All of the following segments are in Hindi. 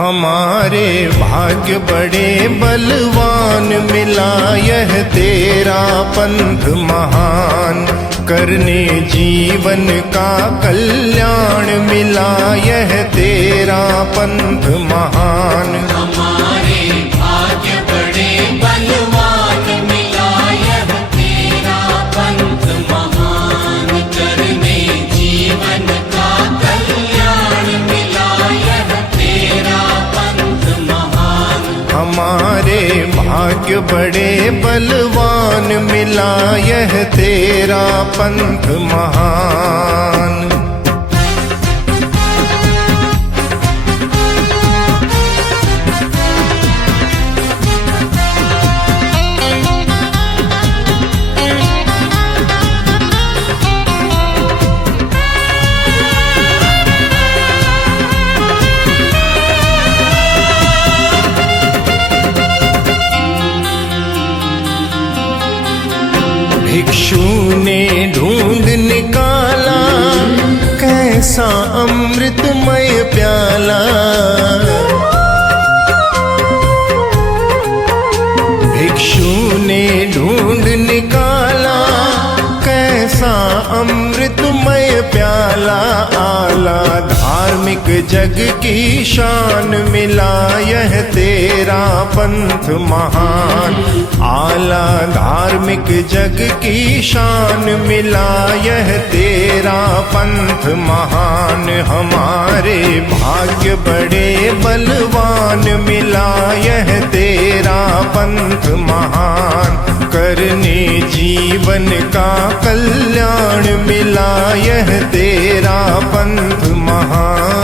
हमारे भाग्य बड़े बलवान, मिला यह तेरा पंथ महान। करने जीवन का कल्याण, मिला यह तेरा पंथ महान। हमारे भाग्य बड़े बलवान, मिला यह तेरा पंथ महान। करने जीवन का कल्याण, मिला यह तेरा पंथ महान। हमारे भाग्य बड़े बलवान, मिला यह तेरा पंथ महान। भिक्षु ने ढूंढ निकाला कैसा अमृतमय प्याला। भिक्षु ने ढूंढ निकाला कैसा अमृतमय प्याला। आला धार्मिक जग की शान, मिला यह तेरा पंथ महान। आला धार्मिक जग की शान, मिला यह तेरा पंथ महान। हमारे भाग्य बड़े बलवान, मिला यह तेरा पंथ महान। करने जीवन का कल्याण, मिला यह तेरा पंथ महान।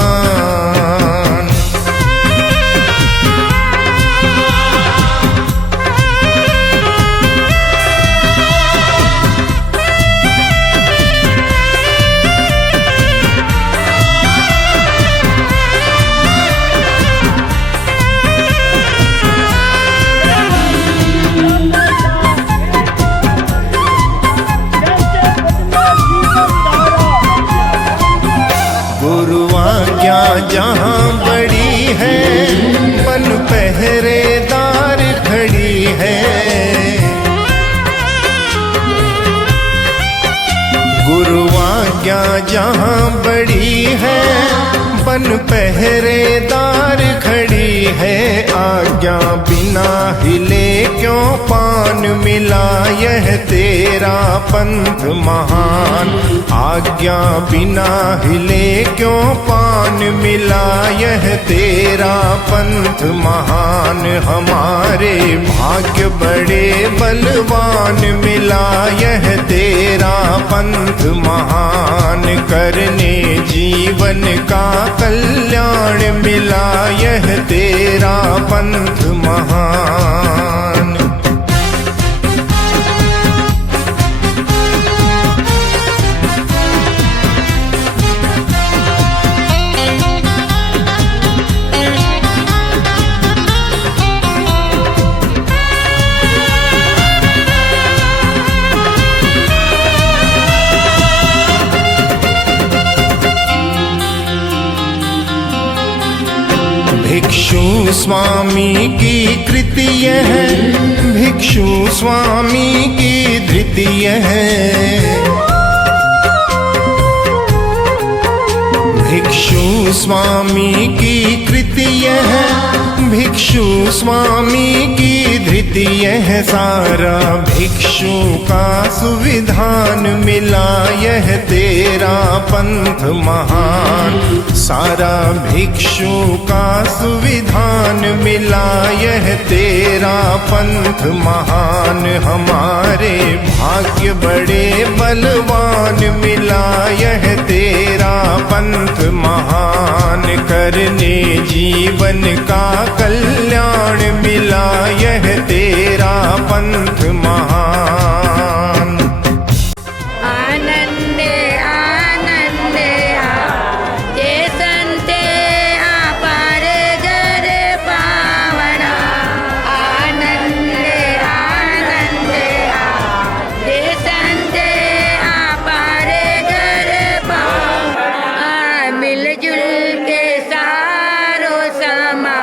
गुरुआज्ञा जहाँ बड़ी है, बन पहरेदार खड़ी है। गुरुआज्ञा जहाँ बड़ी है, बन पहरेदार खड़ी है। आज्ञा बिना हिले क्यों पान, मिला यह तेरा पंथ महान। आज्ञा बिना हिले क्यों पान, मिला यह तेरा पंथ महान। हमारे भाग्य बड़े बलवान, मिला यह तेरा पंथ महान। करने जीवन का कल्याण, मिला यह तेरा पंथ महान। भिक्षु स्वामी की कृति यह है, भिक्षु स्वामी की धृति यह है। भिक्षु स्वामी की कृति यह है, भिक्षु स्वामी की धृति यह। सारा भिक्षु का सुविधान, मिला यह तेरा पंथ महान। सारा भिक्षु का सुविधान, मिला यह तेरा पंथ महान। हमारे भाग्य बड़े बलवान, मिला यह तेरा पंथ महान। करने जीवन का कल्याण, मिला यह तेरा पंथ महान। आनंदे आनंदे ये संते अपारे जर पावना। आनंदे आनंदे ये संते अपारे जर पावना। मिलजुल के सारो समा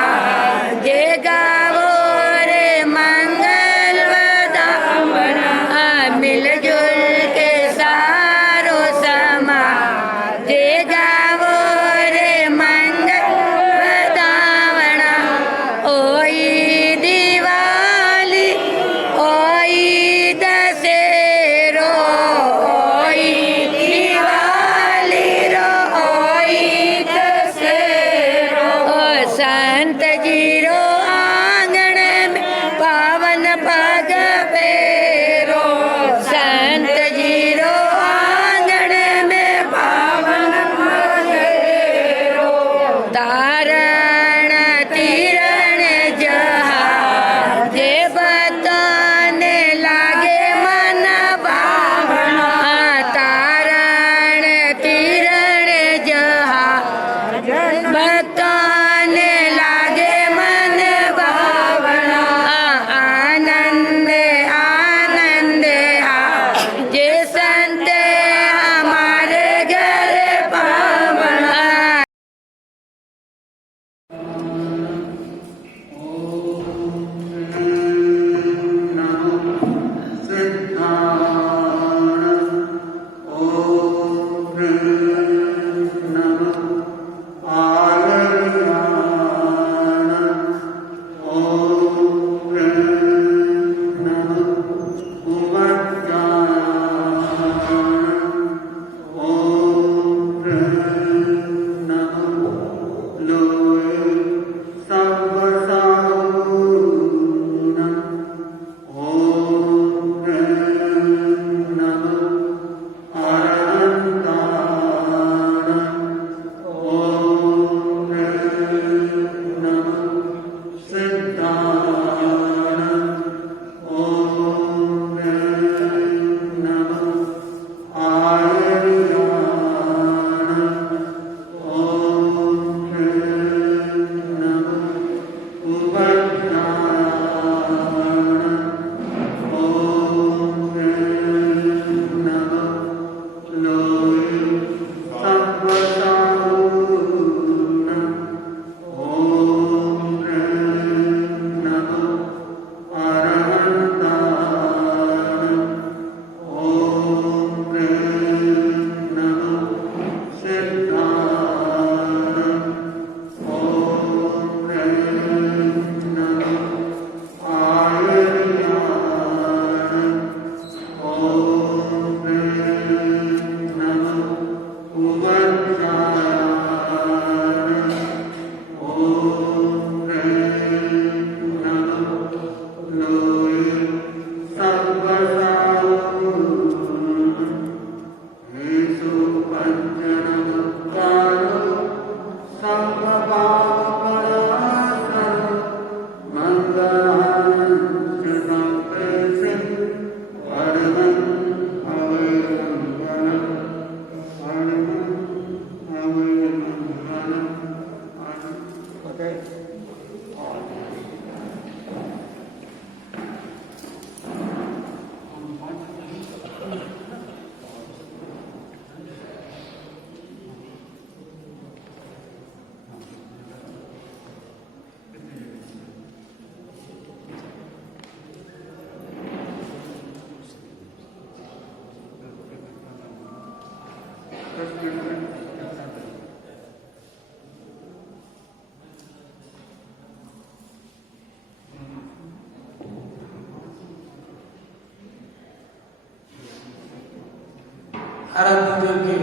आराध्य देव के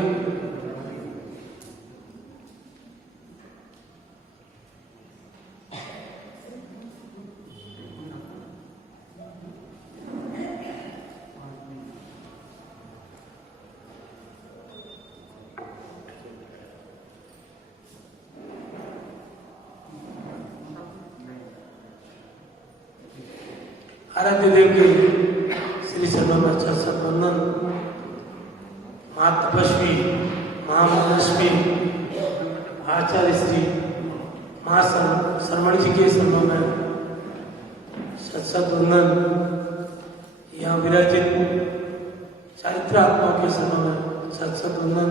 आराध्य देव के श्री सर्वमंगल सत्वंदन महातपस्वी महामनस्वी आचार्य श्री महाशर्मण जी के शरणों में सत्संदन यहाँ विराजित चारित्रात्माओं के शरणों में सत्संदन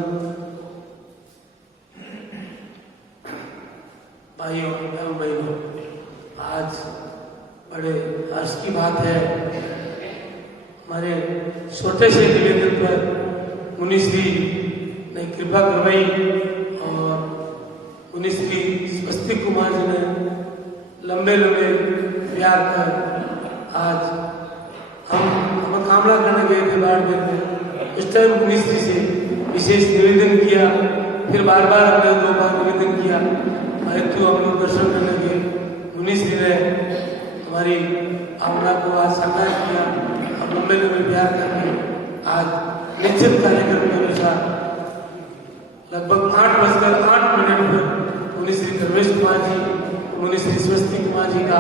भाइयों एवं बहनों, आज बड़े हर्ष की बात है। हमारे छोटे से निवेदन पर मुनिश्री ने कृपा करवाई और मुनिश्री स्वस्तिक कुमार जी ने लंबे लंबे प्यार कर आज हम कामना करने गए थे बाढ़ में, उस टाइम मुनिश्री से विशेष निवेदन किया, फिर बार बार हमने 2 बार निवेदन किया, अरे क्यों हम लोग दर्शन करने गए। मुनिश्री ने हमारी कामना को आज साकार किया और लंबे लंबे प्यार करके आज निश्चित कार्यक्रम के अनुसार लगभग 8:08 पर मुनिश्री धर्मेश कुमार जी मुनिश्री स्वस्तिक कुमार जी का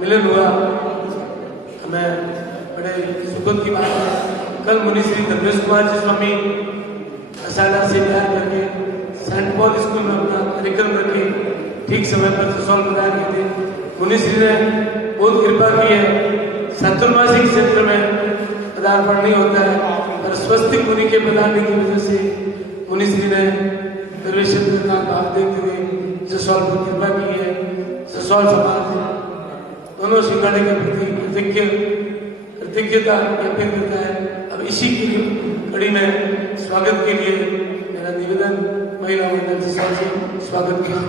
मिलन हुआ। हमें बड़े सुखद की बात है। कल मुनिश्री धर्मेश कुमार जी स्वामी असाधा से प्यार करके सेंट पॉल स्कूल में अपना कार्यक्रम रखे ठीक समय पर ससौल प्रदान किए थे। मुनिश्री ने बहुत कृपा की है। चातुर्मासिक क्षेत्र में पदार्पण नहीं होता है, पर स्वस्तिक मुनि के पधारने की वजह से मुनिश्री ने प्रवेशेंद्र का भाव देखते हुए ससौल पर कृपा की है। ससौल समाज दोनों सिंगाड़े के प्रति कृतज्ञता ज्ञापित करता है। अब इसी की कड़ी में स्वागत के लिए मेरा निवेदन महिला मंडल से स्वागत किया।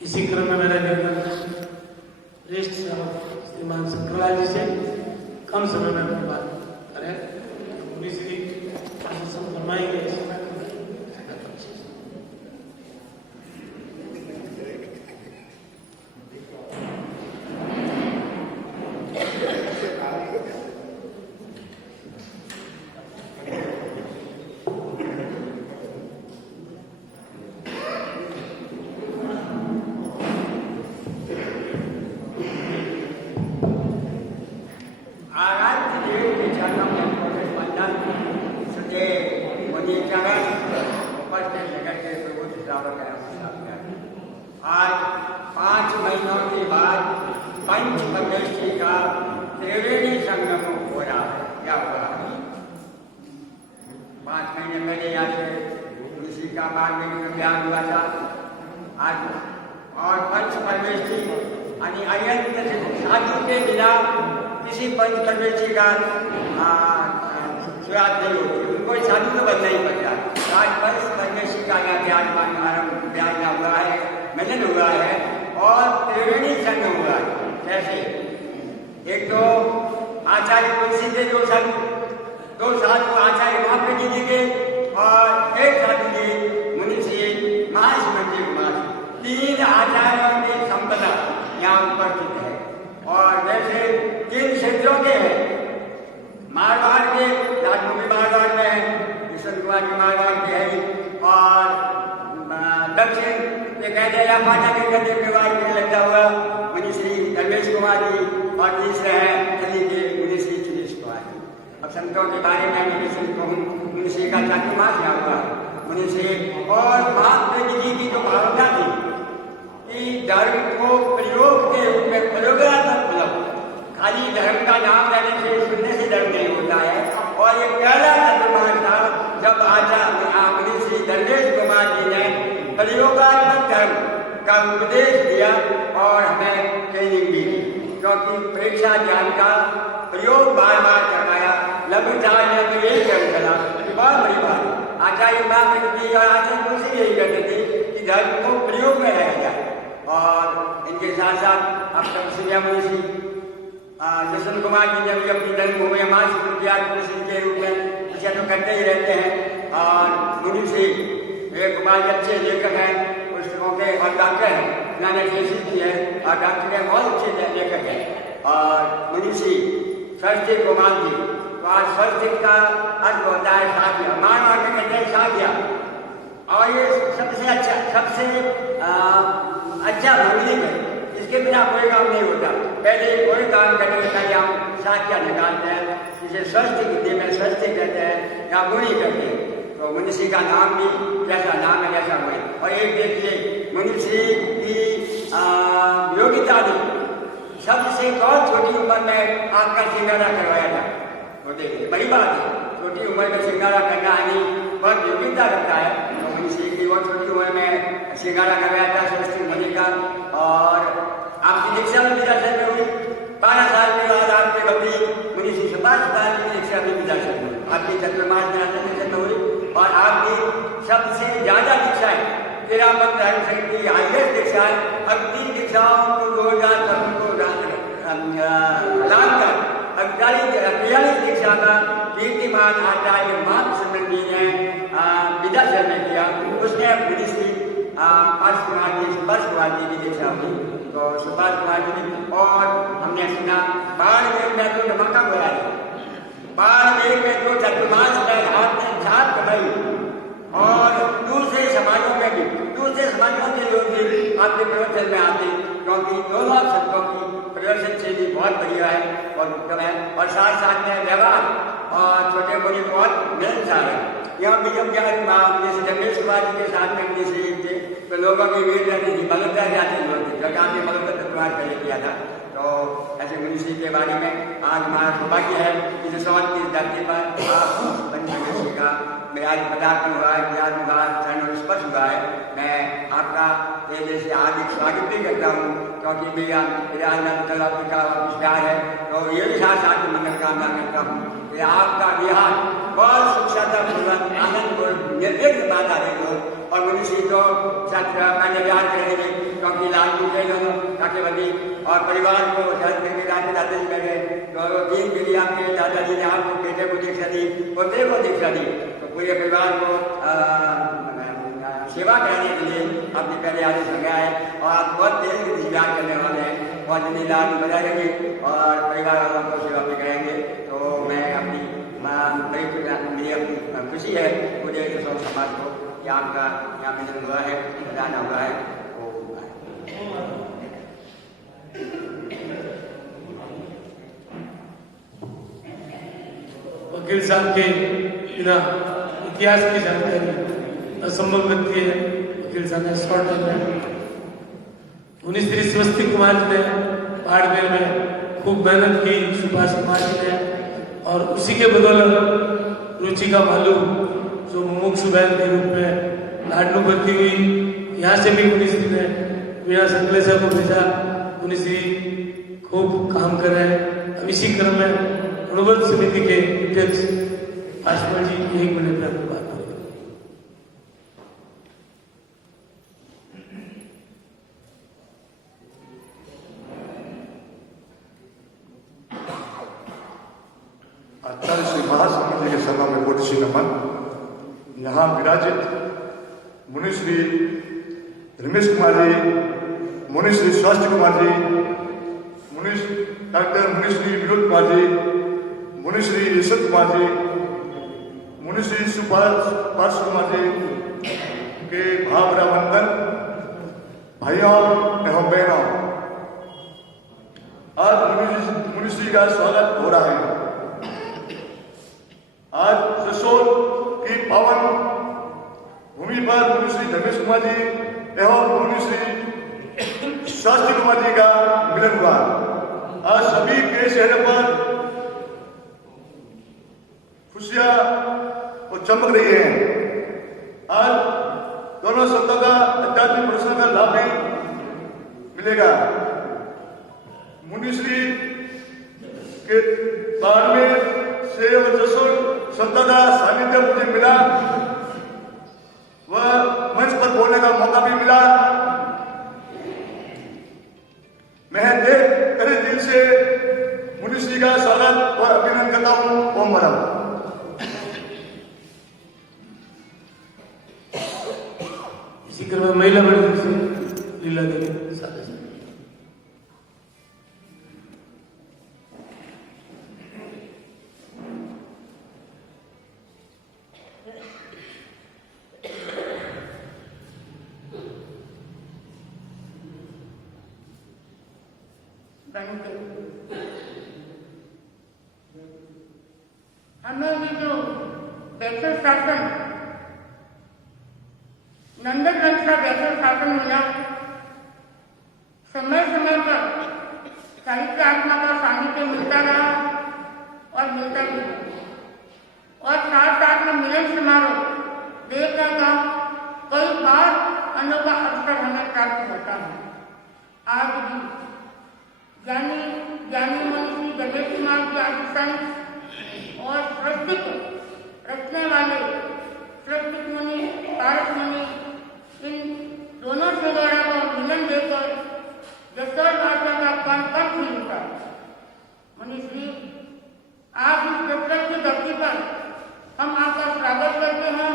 इसी क्रम में मैंने निवेदन श्रेष्ठ श्रीमान शंकरलाल जी से कम समय में अपनी बात करें, मुनि श्री आशीर्वाद फरमाएंगे। आज 5 महीनों के बाद पंच परमेश्वरी का त्रिवेणी संगम हो रहा है। क्या हो रहा है? 5 महीने पहले यहाँ से ऋषि का बाग में ब्याह हुआ था। आज और पंच परमेश्वरी यानी अयंत साधु के बिना किसी पंच परमेश्वरी का शुरुआत नहीं होती, उनको साधु तो बनना ही पड़ता है। आज पंच परमेश्वरी का यहाँ ब्याह हुआ है, मिलन हुआ है और त्रिवेणी संगम हुआ है। कैसे? एक तो आचार्य तुलसी के 2 साधु आचार्य वहां पे जी के और एक साधु जी मुनि श्री महाशिव जी कुमार, 3 आचार्यों की संपदा यहाँ उपस्थित है। और जैसे 3 क्षेत्रों के हैं, मारवाड़ के राजभूमि मारवाड़ में है, किशन कुमार जी मारवाड़ के है, और दक्षिण ये कहते हैं पाटा के गद्दे के बाद में लगता हुआ मुनि श्री रमेश कुमार जी, और तीसरे है दिल्ली के मुनि श्री सुरेश कुमार जी। अब संतों के बारे में मुनि श्री कहूँ, मुनि श्री का चातुर्मास यहाँ हुआ, मुनि श्री और महात्मा जी की जो भावना थी कि धर्म को प्रयोग के रूप में प्रयोगात्मक मतलब खाली धर्म का नाम लेने से सुनने से धर्म नहीं होता है। और ये पहला चातुर्मास था जब मुनि श्री दरवेश कुमार जी ने प्रयोगात्मक धर्म का उपदेश दिया और हमें ट्रेनिंग दी, क्योंकि परीक्षा ज्ञान का प्रयोग बार बार करवाया। लघुचार्य में यही धर्म चला, बहुत बड़ी बात। आचार्य महामंत्री और आचार्य तुलसी यही कहते थे कि धर्म को प्रयोग में रह जाए। और इनके साथ साथ अब तक सूर्या मुनि कृष्ण कुमार जी ने भी अपनी जन्मभूमि तुलसी के रूप में विषय तो करते ही रहते हैं। और मुनि श्री एक कुमार जी अच्छे लेखक हैं, पुस्तकों के, और डॉक्टर हैं, मैंने की है और डॉक्टर के बहुत अच्छे लेखक हैं। और मुनि श्री सरस्वती कुमार जी, तो आज सरस्वती का अर्थ होता है साध्या, मारवाड़ में कहते हैं साध्या। और ये सबसे अच्छा भूमि है, इसके बिना कोई काम नहीं होता। पहले कोई काम करने का हम साध्या निकालते हैं, जिसे सरस्वती विद्या में सरस्वती कहते हैं या मुनि कहते हैं। तो मुनि श्री का नाम भी जैसा नाम है वैसा हुए। और एक देखिए मुनि श्री की योग्यता थी, सबसे बहुत छोटी उम्र में आपका सिंगारा करवाया था। तो देखिए बड़ी बात है, छोटी उम्र में सिंगारा करना यानी बहुत योग्यता रखता है। तो मुनि श्री की बहुत छोटी उम्र में सिंगारा करवाया था सरस्वती मुनि का। और आपकी दीक्षा में विद्यार्थी में हुई, 12 साल के बाद आपके कभी मुनि श्री 5 साल की दीक्षा में विद्यार्थी हुई, आपकी चतुर्मास में हुई। और आपकी सबसे ज्यादा दीक्षाएं 13 धर्म संघ की हाईएस्ट दीक्षा है। अब 3 दीक्षाओं को 2000 को लाकर 43 दीक्षा का कीर्तिमान आचार्य महाप्रसन्न जी ने विद्याशर में किया। उसने मुनि श्री सुभाष कुमार जी की दीक्षा हुई। तो सुभाष कुमार जी और हमने सुना बाढ़ में तो धमाका बोला है, बाढ़ में जो चतुर्मास में आपने छाप कमाई, और दूसरे समाजों में भी, दूसरे समाजों के लोग भी आपके प्रवचन में आते, क्योंकि दोनों संतों की प्रदर्शन शैली बहुत बढ़िया है और उत्तम है। और साथ साथ में व्यवहार और छोटे बड़े बहुत मिलनसार है। यहाँ भी जब जैसे रमेश कुमार जी के साथ में जैसे थे तो लोगों की भीड़ रहती थी, मलुका जाते लोग थे, जगह आपने मलुका चतुर्मास पहले किया था। तो ऐसे मुनि श्री के बारे में आज हमारा सौभाग्य है कि जो सवाल की धरती पर आप पंचमशी का मेरा पदार्पण हुआ है, ज्ञान हुआ, चरण स्पर्श हुआ है। मैं आपका तेजे से हार्दिक स्वागत भी करता हूँ, क्योंकि मेरा का प्यार है। तो ये भी साथ साथ मंगल कामना करता हूँ कि आपका विहार बहुत सुखता पूर्वक आनंद और निर्विघ्न बाधा देगा। और मुनि श्री तो सत्र मैंने याद करेंगे, क्योंकि ले लूँ ताकि बदी और परिवार को हेल्प करके दादा दादाजी करे तो 3 पीढ़ी आपके दादाजी ने आपको बेटे को दीक्षा दी, पोते को दीक्षा दी, तो पूरे परिवार को सेवा करने के लिए अपने पहले आदेश लगाए और आप बहुत तेज इंतजार करने वाले हैं, बहुत जल्दी लाल बजा रहेंगे और परिवार वालों को सेवा भी करेंगे। तो मैं अपनी मेरी अपनी खुशी है पूरे समाज को कि आपका यहाँ मिलन हुआ है, प्रदान हुआ है। वकील साहब के बिना इतिहास की जानकारी असंभव लगती है। वकील साहब ने शॉर्ट में मुनि श्री स्वस्ति कुमार जी ने बाड़मेर में खूब मेहनत की, सुभाष कुमार जी ने, और उसी के बदौलत रुचिका मालू जो मुमुक्षु बहन के रूप में लाडनू भर्ती हुई, यहाँ से भी मुनि श्री ने वीणा संकलेशा को भेजा। मुनि श्री खूब काम कर रहे हैं। अब इसी क्रम में अनुबंध समिति के अध्यक्ष आशुमान जी 1 मिनट में अपनी बात करेंगे। आचार्य श्री महासमाज जी के सभा में कोटि श्री नमन। यहाँ विराजित मुनि श्री रमेश कुमार जी, मुनि श्री स्वास्थ्य कुमार जी, मुनि श्री विनोद कुमार जी, मुनि श्री यशवंत कुमार जी, मुनि श्री सुभाष कुमार जी के भावरावंदन भाइयों एवं बहनों, आज मुनि श्री का स्वागत हो रहा है। आज जसोल की पावन भूमि पर मुनि श्री धर्मेश कुमार जी एवं मुनि श्री शास्त्री कुमार जी का मिलन हुआ। आज सभी के चेहरे पर खुशियां और चमक रही है। आज दोनों संतों का आध्यात्मिक प्रदर्शन का लाभ भी मिलेगा। मुनि श्री के बाद में से जसोल संतों का सानिध्य मुझे मिला, वह मंच पर बोलने का मौका भी मिला। मैं तहे दिल से मुनि श्री का स्वागत और अभिनंदन करता हूं। ओम वरम। इसी क्रम में महिला मंडल से लीला देवी साथ हमें ये जो बैठल शासन नंदनवंश का बैठल शासन मिला, समय समय पर साहित्य आत्मा का सानिध्य मिलता रहा और मिलता भी और साथ साथ में मिलन समारोह देखने का कई बार अनोखा अवसर हमें प्राप्त होता है। आज भी ज्ञानी मुनि श्री धर्मेश कुमार के आदि संत और सृष्टि को रचने वाले सृष्टि मुनि, तारक मुनि, इन दोनों से द्वारा को मिलन देकर जसोल भाषा का कंठ मिलता। मुनि श्री, आप इस दशरथ की धरती पर हम आपका स्वागत करते हैं।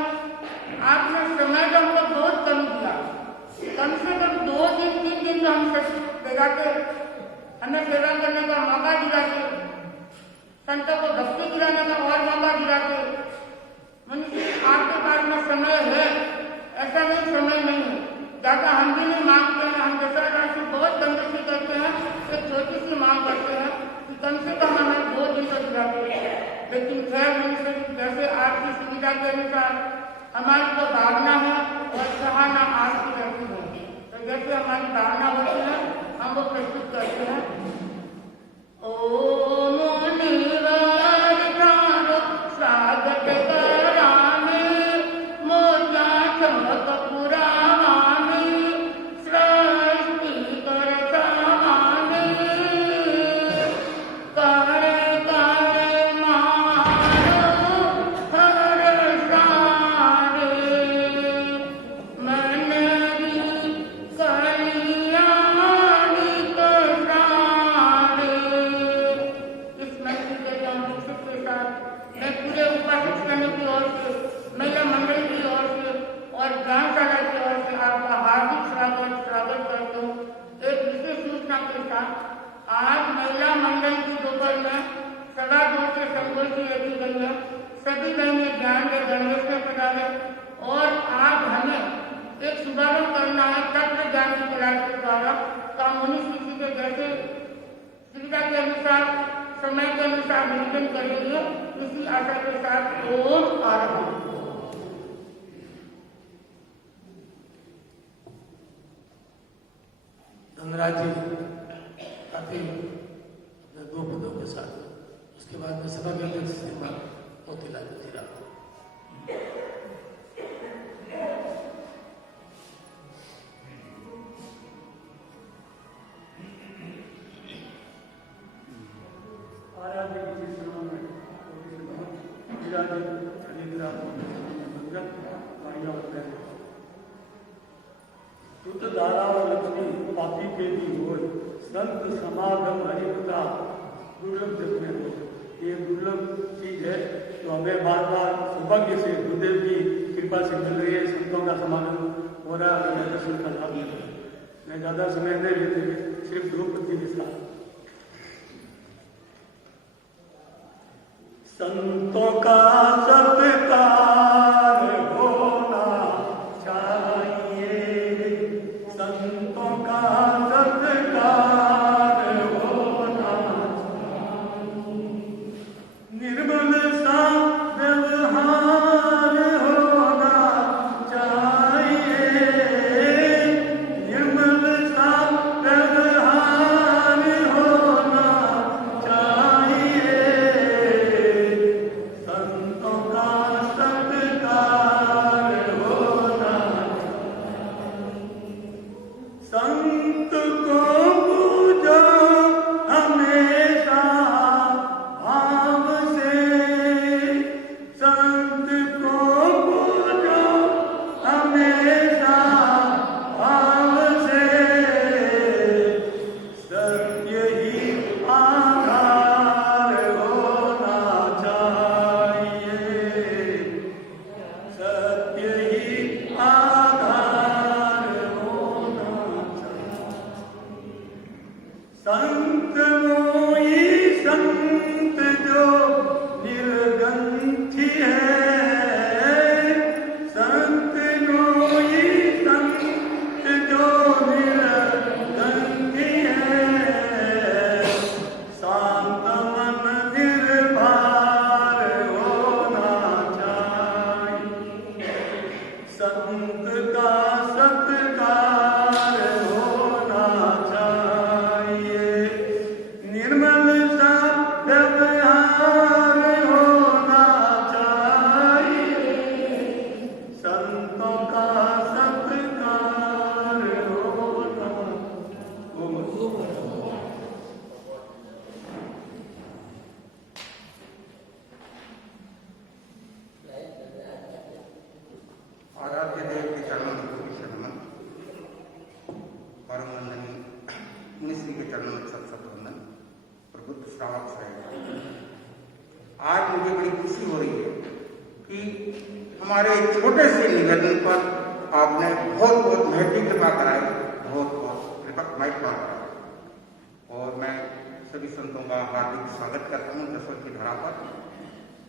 आपने समय तो हमको बहुत कम दिया, कम से कम 2 दिन 3 दिन तो हम लगाते, हमें सेवा करने का मौका दिलाते, संतों को भक्ति दिलाने का और मौका दिलाते। मुनि आपके पास में समय है, ऐसा नहीं समय नहीं है, ज्यादा हम भी नहीं मांगते हैं। हम दशहरा से बहुत बंदशी करते हैं, एक छोटी सी मांग करते हैं कि कम से कम हमें 2 दिन तो दिलाते। लेकिन खैर मुनि जैसे आपकी सुविधा के अनुसार हमारी तो भावना है और चाहना आपकी रहती है, तो जैसे हमारी भावना होती है हम वो प्रस्तुत करते हैं। ओम स्वागत करामे मोजा चमक पुरावामे सृष्टि कर सामाने करे करे मारो हर सारे मनरी कलिया निवेदन करेंगे। इसी आशा के साथ ओम आरंभ। धनराज जी काफी दो पदों के साथ, उसके बाद में सभा के अध्यक्ष श्रीमान मोतीलाल जीरा। धारा और लक्ष्मी पापी के भी हो, संत समागम हरिकथा दुर्लभ जग में हो। ये दुर्लभ चीज है तो हमें बार बार सौभाग्य से गुरुदेव की कृपा से मिल रही है। संतों का समागम हो रहा है, हमें दर्शन का लाभ मिल रहा है। मैं ज्यादा समय नहीं लेते हुए सिर्फ द्रौपदी के साथ संतों का सत्कार होना चाहिए, संतों का सत्कार होना चाहिए, निर्मल सा व्यवहार होना चाहिए, निर्मल सा व्यवहार होना चाहिए, संतों का सत्कार होना चाहिए, संत को पूजो हमेशा भाव से, संत को पूजो हमेशा भाव से, सत्य ही आधार होना चाहिए, सत्य ही आधार होना चाहिए, संत मोई संत जो निर्गंथी है, संत मोई संत जो निर्गंथी है, शांत मन निर्भर होना चाहिए, संत का सत्कार होना चाहिए, निर्मल सा व्यवहार होना चाहिए, संतों का सत्कार होना। आराध्य देव के चरणों में कोटि से नमन। परम वंदनीय मुनिश्री के चरणों में सत सत वंदन। प्रबुद्ध श्रावक श्रेय, आज मुझे बड़ी खुशी हो रही है कि हमारे छोटे से निवेदन पर आपने बहुत बहुत महती कृपा कराई, बहुत बहुत कृपा कराई। और मैं सभी संतों का हार्दिक स्वागत करता हूँ दसवंत की धरा पर।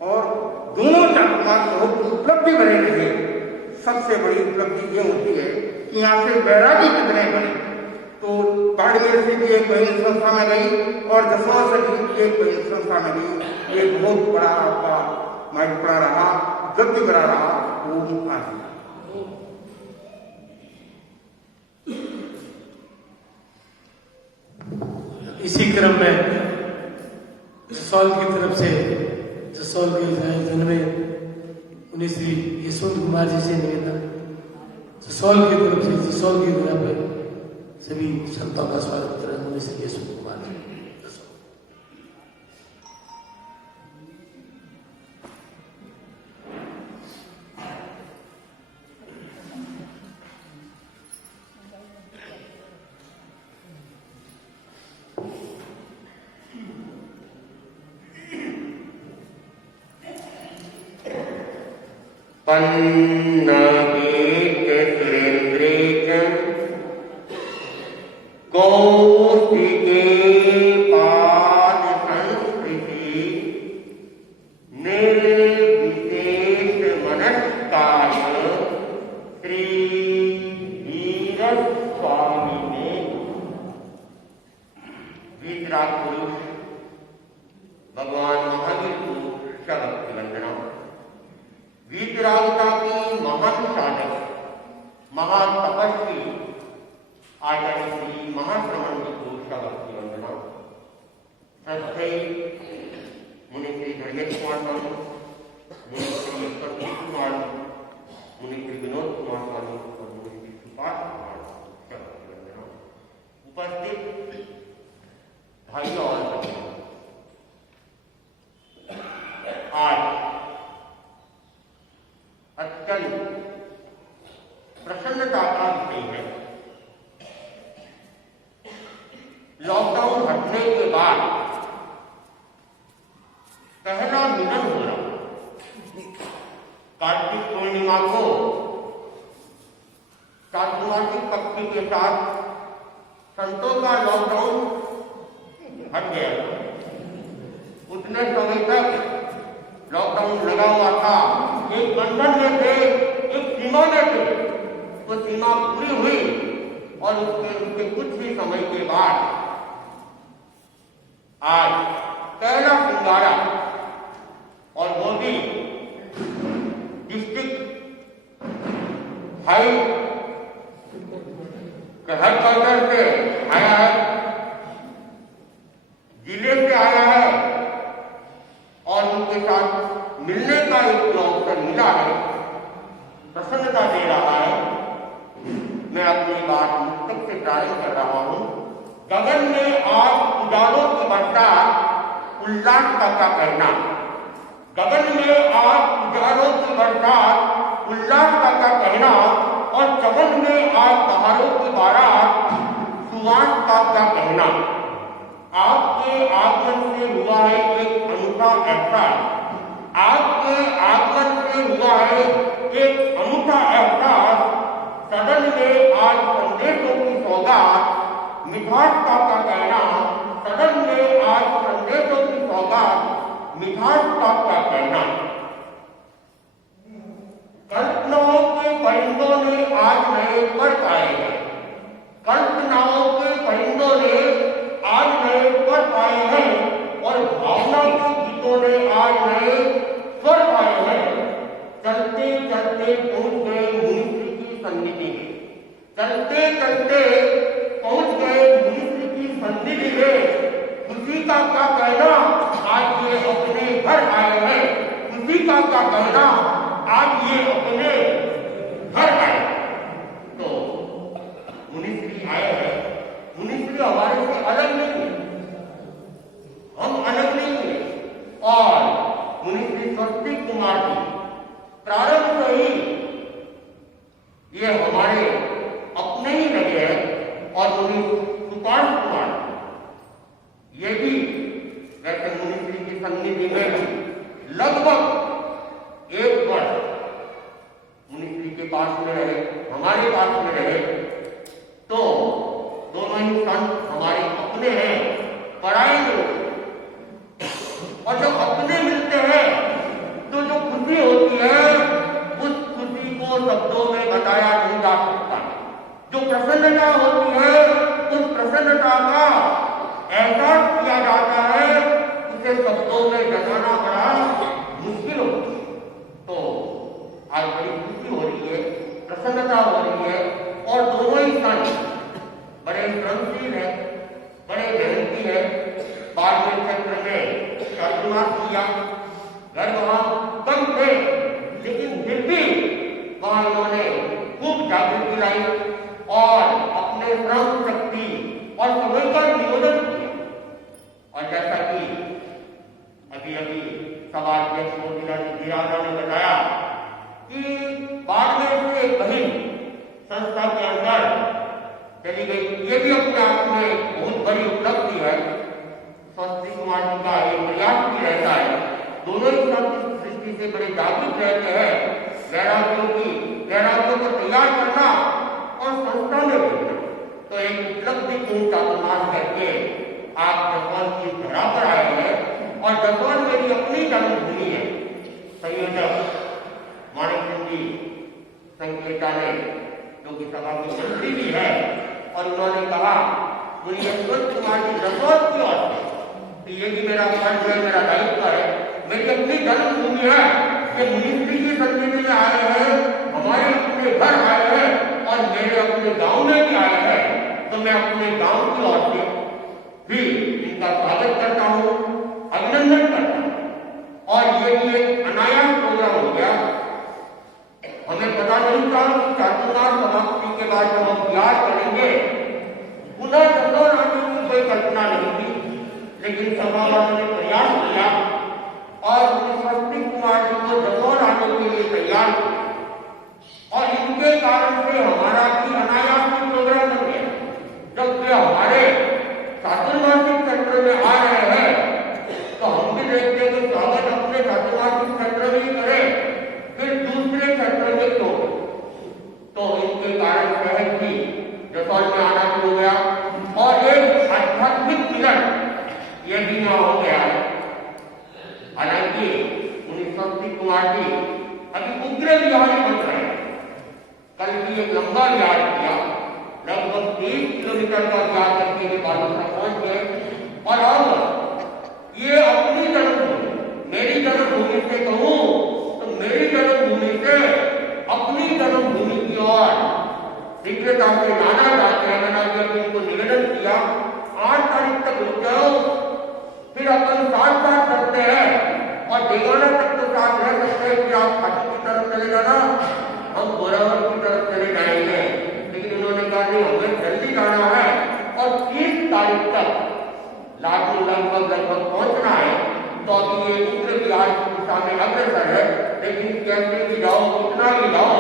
और दोनों चातुर्मास बहुत उपलब्धि बने रहे। सबसे बड़ी उपलब्धि ये होती है कि यहाँ से बैरागी कितने बने, तो बाड़मेर से भी एक बहन संस्था में गई और जसोर से भी एक बहन संस्था में गई। एक बहुत बड़ा आपका माइक पड़ा रहा, जब भी बड़ा रहा वो आदि। इसी क्रम में जसौल की तरफ से जसौल के जन्मे उन्हें श्री यशवंत कुमार जी से निवेदन, जसौल की तरफ से जसौल की जगह पर सभी संतों का स्वागत करें। उन्हें श्री यशवंत कुमार जी कौशिके पाद संस्कृति निर्विशेष मनस्काय श्री वीर स्वामी ने वितराग पुरुष भगवान कुमार स्वामी, मुनि श्री प्रदीप कुमार, मुनि श्री विनोद कुमार स्वामी और मुनि श्री सुभाष कुमार उपस्थित भाइयों और बहनों, आज अत्यंत प्रसन्नता का विषय है। लॉकडाउन हटने के बाद पहला मिलन हो रहा। कार्तिक पूर्णिमा को चातुर्मासिक पक्षी के साथ संतों का लॉकडाउन हट गया। उतने समय तक लॉकडाउन लगा हुआ था, एक बंधन में थे, एक सीमा में थे। वो सीमा पूरी हुई और उसके कुछ ही समय के बाद आज पहला सिंगारा और मोदी डिस्ट्रिक्ट हाई हेडक्वार्टर से आया है, जिले से आया है और उनके साथ मिलने का एक अवसर मिला है, प्रसन्नता दे रहा है। मैं अपनी बात मुक्तक से प्रारंभ कर रहा हूं। गगन में आज उजालों की वर्षा, उल्लास का कहना। गगन में आज उजालों की वर्षा, उल्लास का कहना और चमन में आज बहारों की बारात, सुवास का कहना। आपके आगमन से हुआ है एक अनूठा एहसास, आपके आगमन से हुआ है एक अनूठा एहसास। सदन में आज संदेशों की सौगात, मिठास का कहना। सदन में आज संदेशों की सौगात, मिठास का कहना। कल्पनाओं के परिंदों ने आज नए पर पाए हैं। कल्पनाओं के परिंदों ने आज नए पर पाए हैं और भावना के गीतों ने आज नए स्वर पाए हैं। चलते चलते पहुंच गए मुनि की सन्निधि में। चलते चलते पहुंच गए मुनि की सन्निधि में। खुशी का क्या कहना, आज ये अपने घर आए हैं। खुशी का क्या कहना, आज ये अपने घर आए। तो मुनिश्री आए हैं। मुनिश्री हमारे से अलग नहीं है, हम अलग नहीं है। और मुनिश्री स्वस्तिक कुमार जी प्रारंभ से ही ये हमारे अपने ही लगे हैं। और मुनि सुभाष कुमार ये भी वैसे मुनिश्री की सन्निधि में लगभग एक वर्ष मुनिश्री के पास में रहे, हमारे पास में रहे। तो दोनों ही संत हमारे अपने हैं, पराये लोग। और जब अपने मिलते हैं तो जो खुशी होती है, उस खुशी को शब्दों में बताया नहीं जा सकता। जो प्रसन्नता होती है, उस प्रसन्नता का एहसास किया जाता है, उसे शब्दों में जताना बड़ा मुश्किल होता है। तो आज बड़ी खुशी हो रही है, प्रसन्नता हो रही है। और दोनों ही संत बड़े श्रमशील है, बड़े मेहनती है। बाद में क्षेत्र में चातुर्मास किया, घर वहां कम थे, लेकिन फिर भी वहां इन्होंने खूब जागृति लाई और अपने श्रम शक्ति और समय का नियोजन किया। और जैसा कि अभी अभी सभाध्यक्ष मोतीलाल जी राजा ने बताया कि बाद में से बहिन संस्था के अंदर चली गई, ये भी अपने आप में बहुत बड़ी उपलब्धि है। स्वस्तिक कुमार जी का एक प्रयास भी रहता है। दोनों ही सब दृष्टि से बड़े जागरूक रहते हैं। वैराग्यों को तैयार करना और संस्था में भेजना, तो एक उपलब्धि पूर्ण चातुर्मास करके आप जसवंत की धरा पर आए हैं। और जसवंत मेरी अपनी जन्मभूमि है। संयोजक माणिक सिंह जी संकेता ने, जो कि सभा के मंत्री भी है, और उन्होंने कहा मुझे यशवंत कुमार जी जसवंत की ओर से ये भी मेरा फर्ज है, मेरा दायित्व है, मेरी अपनी जन्मभूमि है कि मुनिश्री की सन्निधि में आए हैं, हमारे अपने घर आए हैं और मेरे अपने गांव में भी आए हैं। तो मैं अपने गांव की ओर से भी इनका स्वागत करता हूँ, अभिनंदन करता हूँ। और ये मानता हूं कि चातुर्मास समाप्ति के बाद जब हम याद करेंगे पुनः दसों आने की कोई कल्पना नहीं थी, लेकिन सभा वालों ने प्रयास किया और स्वस्तिक कुमार जी को दसों आने के लिए तैयार किया और इनके कारण से हमारा भी अनायास ही प्रोग्राम बन गया। जब वे हमारे चातुर्मासिक चक्र में आ रहे हैं तो हम भी देखते हैं कि स्वागत अपने चातुर्मासिक चक्र में ही करे, फिर दूसरे चक्र में तो इनके कारण सहज भी जसौल में आना शुरू हो गया और एक आध्यात्मिक मिलन ये भी न हो गया है। हालांकि उन्हें स्वस्तिक कुमार जी अभी उग्र बिहारी बन रहे हैं। कल भी एक लंबा याद किया, लगभग 30 किलोमीटर का याद करके ये बालों तक पहुंच गए और अब ये अपनी जन्मभूमि, मेरी जन्मभूमि से कहूं तो मेरी जन्मभूमि से अपनी जन्मभूमि की ओर शीघ्रता से जाना चाहते हैं। मैंने उनको निवेदन किया 8 तारीख तक रुक जाओ, फिर अपन साथ साथ करते हैं और देवाना तक तो साथ रह सकते हैं कि आप खाटी की तरफ चले जाना, हम गोरावल की तरफ चले जाएंगे। लेकिन उन्होंने कहा कि हमें जल्दी जाना है और 30 तारीख तक लाटू लगभग पहुंचना है, तो अभी ये उत्तर बिहार की दिशा में अग्रसर है। लेकिन कैसे भी जाओ, कितना भी जाओ,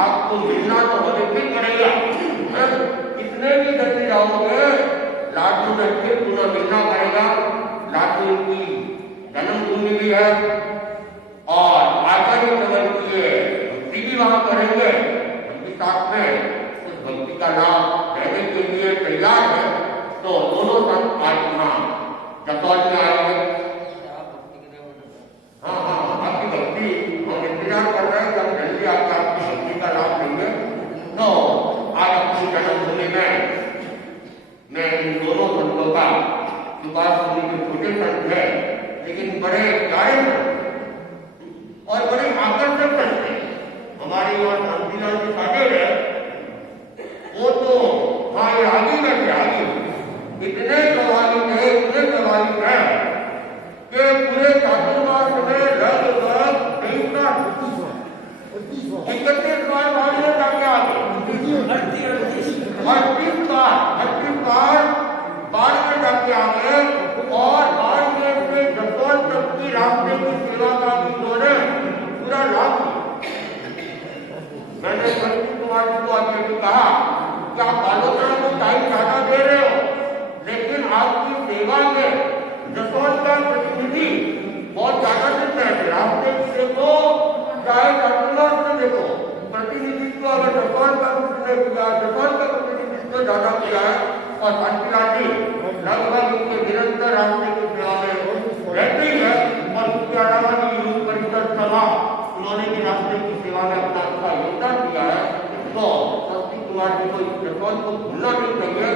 आपको मिलना तो हमें फिर पड़ेगा। कितने भी जल्दी जाओगे लाटू में फिर पुनः मिलना पड़ेगा। लाटू की जन्मभूमि भी है और आचार्य प्रबल की भक्ति भी वहां करेंगे। उनके साथ में उस भक्ति का लाभ देने के लिए तैयार है। तो दोनों संत आज यहाँ जसौल में आएंगे। हाँ, आपकी भक्ति हम इंतजार कर रहे हैं कि हम जल्दी आकर आपकी भक्ति का लाभ लेंगे। तो आज अपनी जन्मभूमि में मैं इन दोनों संतों का विकास होने के छोटे संत है, लेकिन बड़े प्यारे और बड़े आकर्षक संत है। हमारे यहाँ शांतिलाल जी साधे है, वो तो हमारे आगे बैठे आगे इतने प्रभावित है, इतने प्रभावित है कि पूरे चातुर्मास में लगभग 31 बार भाषण जाके आगे 38 बार में जाके आ गए और बाद में से जसौल तक की रास्ते की सेवा का भी उन्होंने पूरा लाभ लिया। मैंने स्वस्तिक कुमार जी को आज भी कहा कि आप आलोचना को टाइम ज्यादा दे रहे हो, लेकिन आपकी सेवा में जसौल का प्रतिनिधि बहुत ज्यादा दिन बैठे। रास्ते की देखो चाहे चातुर्मास में देखो, प्रतिनिधित्व अगर जसौल का जसौल का प्रतिनिधित्व ज्यादा किया है और शांतिलाल जी लगभग इनके निरंतर रास्ते की सेवा में रहते ही है। और उसके अलावा भी यूथ परिषद सभा उन्होंने भी रास्ते की सेवा में अपना अच्छा योगदान दिया है। तो स्वस्तिक कुमार जी को जसौल को भूलना नहीं चाहिए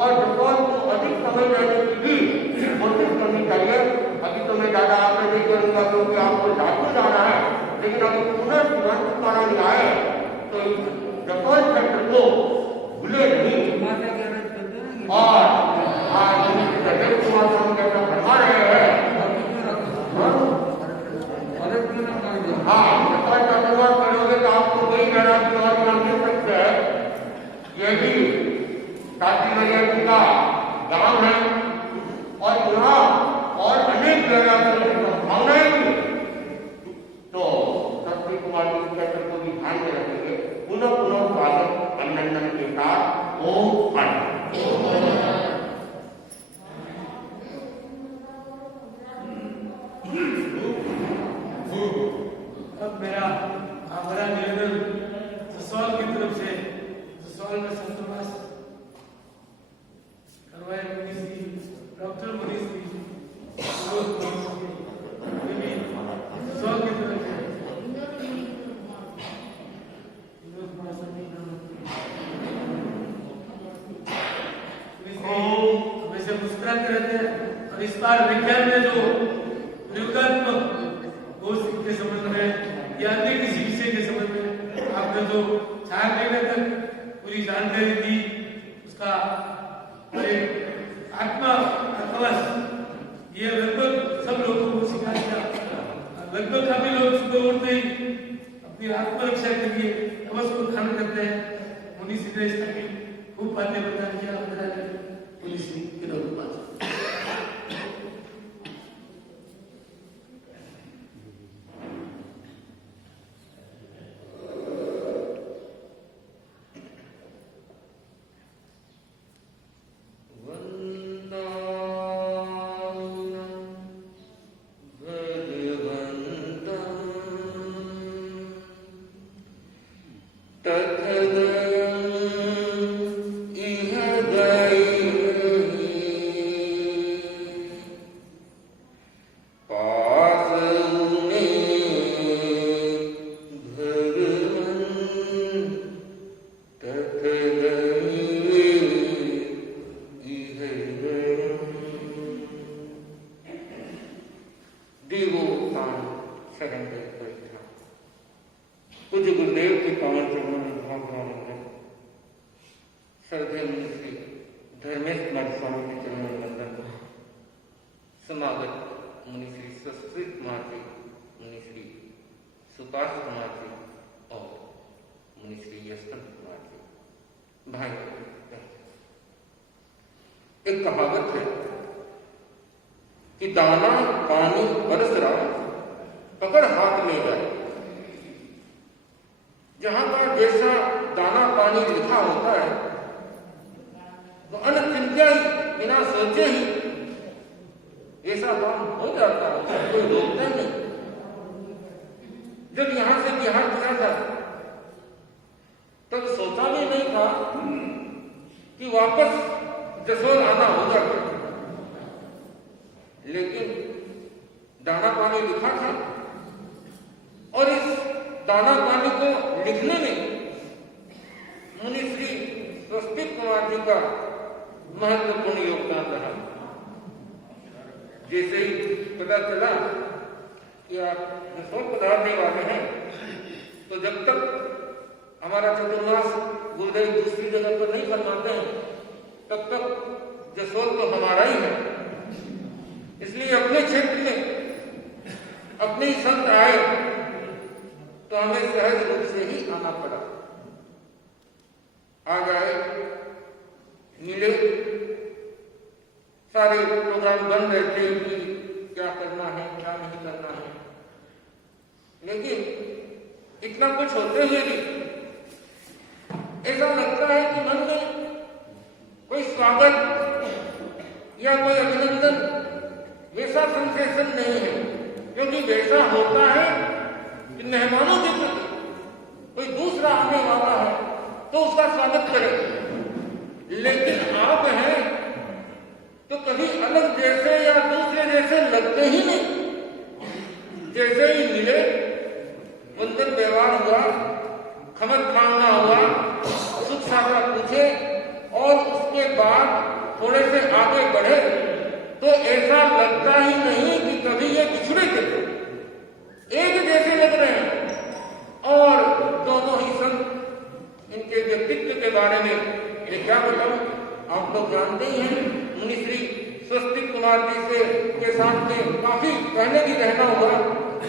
और जसौल को अधिक समय देने की भी कोशिश करनी चाहिए। अभी तो मैं ज्यादा आगे नहीं करूंगा क्योंकि आपको लाटू जाना है, लेकिन अभी पुनः सीमांत कारण आए तो जसौल क्षेत्र को भूले नहीं। और जगत कुमार हम कैसा फरमा रहे हैं, हाँ जसौल चातुर्मास करोगे तो आपको वही कहना कि और यहाँ मिल सकते हैं। ये भी काशी मैया जी का गांव है और यहाँ और अनेक जगह की संभावनाएं भी। तो स्वस्तिक कुमार जी क्षेत्र को भी ध्यान में रखेंगे। पुनः स्वागत अभिनंदन के साथ ओम शांति। अब हमारा निवेदन जसौल की तरफ से, जसौल में संतोष करवाए मुनीष जी, डॉक्टर मुनीष जी, जसौल की तरफ से हमेशा मुस्कुराते रहते हैं। और इस बार विज्ञान में जो प्रयोगात्मक के संबंध में या अन्य किसी विषय के संबंध में आपने जो 4 महीने तक पूरी जानकारी दी, उसका आत्मवश ये लगभग सब लोगों को सिखा दिया। लगभग काफी लोग सुबह उठते ही अपनी आत्मरक्षा के लिए नमस्कार पूज्य गुरुदेव के पावन चरणों में भाव भाव श्रद्धेय मुनि श्री धर्मेश कुमार स्वामी के चरणों में वंदन। समागत मुनि श्री स्वस्ति कुमार जी, मुनि श्री सुभाष कुमार जी और मुनि श्री यशवंत कुमार जी। भाई, एक कहावत है कि दाना पानी बरस रहा पकड़ हाथ में जाए। जहां पर जैसा दाना पानी लिखा होता है तो अनचिंत्य ही बिना सोचे ही ऐसा काम हो जाता है, कोई रोकता नहीं। जब यहां से बिहार गया था तब सोचा भी नहीं था कि वापस जसोल आना होगा, लेकिन दाना पानी लिखा था और इस दाना पानी को लिखने में मुनि श्री स्वस्ति कुमार जी का महत्वपूर्ण योगदान रहा। जैसे ही पता चला कि आप जसोल पधारने वाले हैं तो जब तक हमारा चतुर्मास गुरुदेव दूसरी जगह पर नहीं फरमाते हैं तब तक जसोल तो हमारा ही है। इसलिए अपने क्षेत्र में अपने ही संत आए तो हमें सहज रूप से ही आना पड़ा। आ गए, मिले, सारे प्रोग्राम बन रहे थे कि क्या करना है क्या नहीं करना है, लेकिन इतना कुछ होते हुए भी ऐसा लगता है कि मन में कोई स्वागत या कोई अभिनंदन वैसा सेंसेशन नहीं है, क्योंकि वैसा होता है कि मेहमानों के प्रति कोई दूसरा आने वाला है तो उसका स्वागत करें। लेकिन आप हैं तो कभी अलग जैसे या दूसरे जैसे लगते ही नहीं। जैसे ही मिले, वंदन व्यवहार हुआ, खमत खाना हुआ, सुख सारा पूछे और उसके बाद थोड़े से आगे बढ़े तो ऐसा लगता ही नहीं कि कभी ये बिछड़े थे, एक जैसे लग रहे हैं। और दोनों ही संत इनके व्यक्तित्व के बारे में ये क्या बताऊं, आप लोग जानते ही हैं। मुनि श्री स्वस्ति कुमार जी से के साथ में काफी पहले भी रहना हुआ,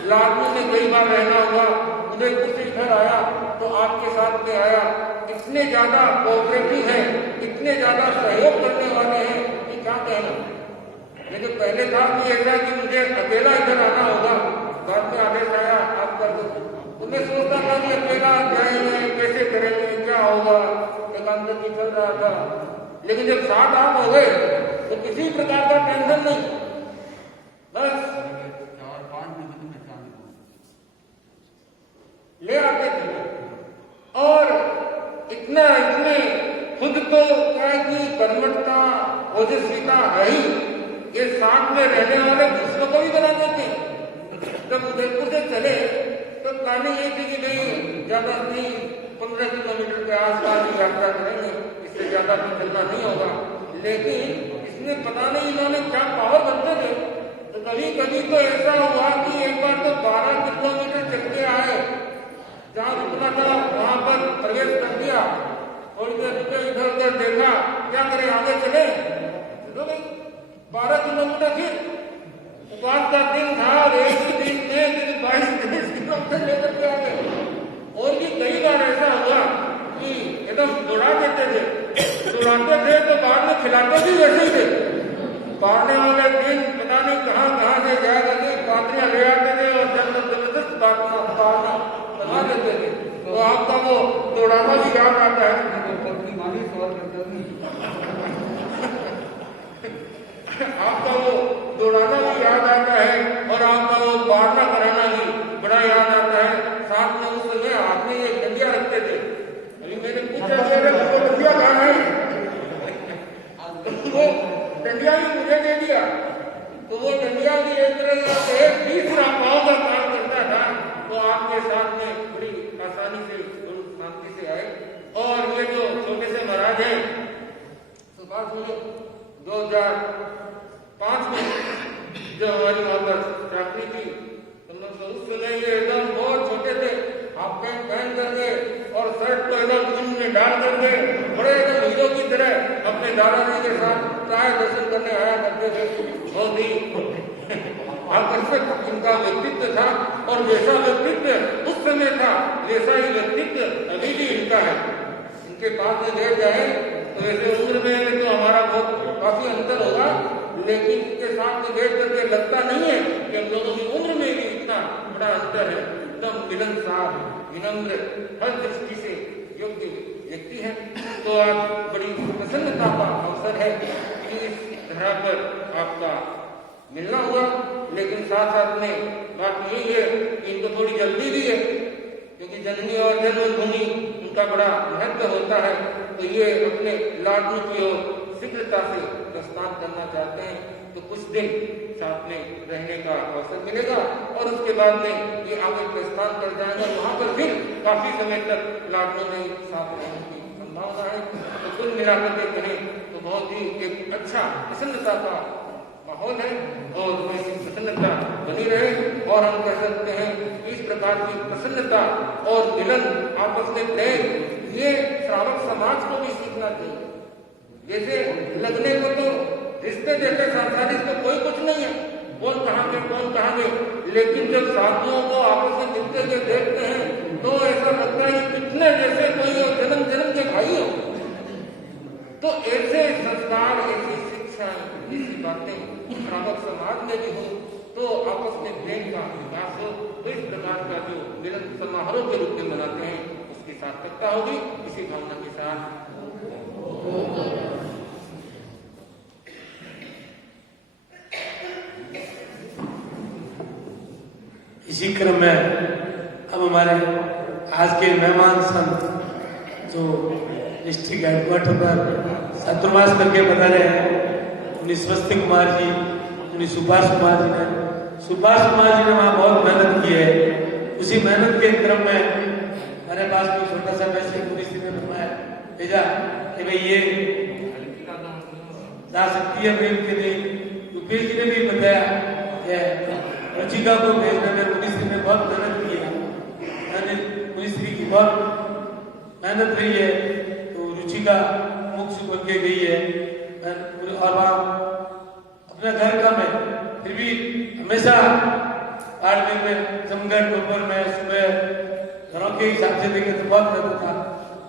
लाडनू में कई बार रहना हुआ, उदयपुर से इधर आया तो आपके साथ में आया। इतने ज्यादा कोऑपरेटिव है, इतने ज्यादा सहयोग करने वाले हैं कि क्या कहना। लेकिन पहले था कि ऐसा कि मुझे अकेला इधर आना होगा, बाद में आदेश आया आप कर दो। तो मैं सोचता था कि अकेला जाएंगे, कैसे करेंगे, क्या होगा, एकांत भी चल रहा था। लेकिन जब साथ आप हो गए तो किसी प्रकार का टेंशन नहीं, बस ले आते थे। और इतने खुद तो क्या की कर्मठता ओजस्विता है ही, ये साथ में रहने वाले दूसरों को भी बना देते हैं। जब उदयपुर से चले तो प्लानिंग ये थी कि भाई ज्यादा नहीं 15 किलोमीटर के आसपास की यात्रा करेंगे, इससे ज्यादा तो चलना नहीं होगा। लेकिन इसमें पता नहीं इन्होंने क्या पावर बनते थे। तो कभी कभी तो ऐसा हुआ कि एक बार तो 12 किलोमीटर चल के आए, जहाँ रुकना था वहां पर प्रवेश कर दिया। थोड़ी देर रुके, इधर उधर देखा, क्या करें आगे चले। तो 12 किलोमीटर फिर उपवास का दिन था और एक ही दिन में 22-23 किलोमीटर लेकर के आ गए। और भी कई बार ऐसा हुआ कि एकदम दौड़ा देते थे, दौड़ाते थे तो बाद में खिलाते भी वैसे ही थे। पारने वाले दिन पता नहीं कहाँ से जा करके पात्रियां ले आते थे और जबरदस्त पारना बना देते थे। तो आपका वो दौड़ाना भी याद आता है। आपका वो दौड़ाना भी याद आता है और आपका वो पारना कराना भी बड़ा याद आता है। साथ में उस समय हाथ में ये डंडियां रखते थे जब हमारी वहां पर चाकरी थी तो उस समय ये एकदम बहुत छोटे थे, हाफ पैंट पहन करके और शर्ट को एकदम ऊन में डाल करके बड़े एकदम हीरो की तरह अपने दादाजी के साथ प्राय दर्शन करने आया करते थे। बहुत ही आकर्षक इनका व्यक्तित्व था और जैसा व्यक्तित्व उस समय था वैसा ही व्यक्तित्व अभी भी इनका है। इनके पास में बैठ जाए तो वैसे उम्र में तो हमारा बहुत काफी अंतर होगा, लेकिन इनके साथ में बैठ करके लगता नहीं है कि हम लोगों की उम्र में भी इतना बड़ा अंतर है। एकदम मिलनसार, विनम्र, हर दृष्टि से योग्य व्यक्ति है। तो आज बड़ी प्रसन्नता का अवसर है कि इस धरा पर आपका मिलना हुआ, लेकिन साथ साथ में बात यही है कि इनको थोड़ी जल्दी भी है, क्योंकि जननी और जन्मभूमि उनका बड़ा महत्व होता है। तो ये अपने लाडनू की ओर शीघ्रता से प्रस्थान करना चाहते हैं, तो कुछ दिन साथ में रहने का अवसर मिलेगा और उसके बाद में ये आगे प्रस्थान कर जाएंगे। वहां पर फिर काफी समय तक लाडनू में साथ रहने की संभावना है। तो कुल मिलाकर के कहें तो बहुत ही एक अच्छा प्रसन्नता का माहौल है और ऐसी प्रसन्नता बनी रहे। और हम कह सकते हैं कि इस प्रकार की प्रसन्नता और मिलन, आपस में प्रेम, ये श्रावक समाज को भी सीखना चाहिए। जैसे लगने को तो रिश्ते जैसे सांसारिक तो कोई कुछ नहीं है, कौन कहाँ पे, लेकिन जब साधुओं को आपस में मिलते हुए देखते हैं तो ऐसा लगता है कितने जैसे कोई जन्म जन्म के भाई हो। तो ऐसे संस्कार, ऐसी शिक्षा, ऐसी बातें श्रावक समाज में भी हो तो आपस में प्रेम का विकास हो। तो इस प्रकार का जो मिलन समारोह के रूप में मनाते हैं उसकी सार्थकता होगी। इसी भावना के साथ इसी क्रम में अब हमारे आज के मेहमान संत जो डिस्ट्रिक्ट हेडक्वार्टर पर छात्रावास करके बता रहे हैं, उन्हीं स्वस्ति कुमार जी, उन्हीं सुभाष कुमार जी ने वहाँ बहुत मेहनत की है। उसी मेहनत के क्रम में हमारे पास कोई छोटा सा मैसेज पुलिस ने भेजा कि भाई ये जा सकती है प्रेम के लिए। रुपेश जी ने भी बताया कि रुचिका को भेजने में मुनिश्री ने बहुत मेहनत की है, मुनिश्री की बहुत मेहनत रही है। तो रुचिका मुख्य बन के गई है और वहाँ अपने घर का में फिर भी हमेशा आठ में जमघट दोपहर में सुबह घरों के हिसाब से देखे तो बहुत मेहनत था।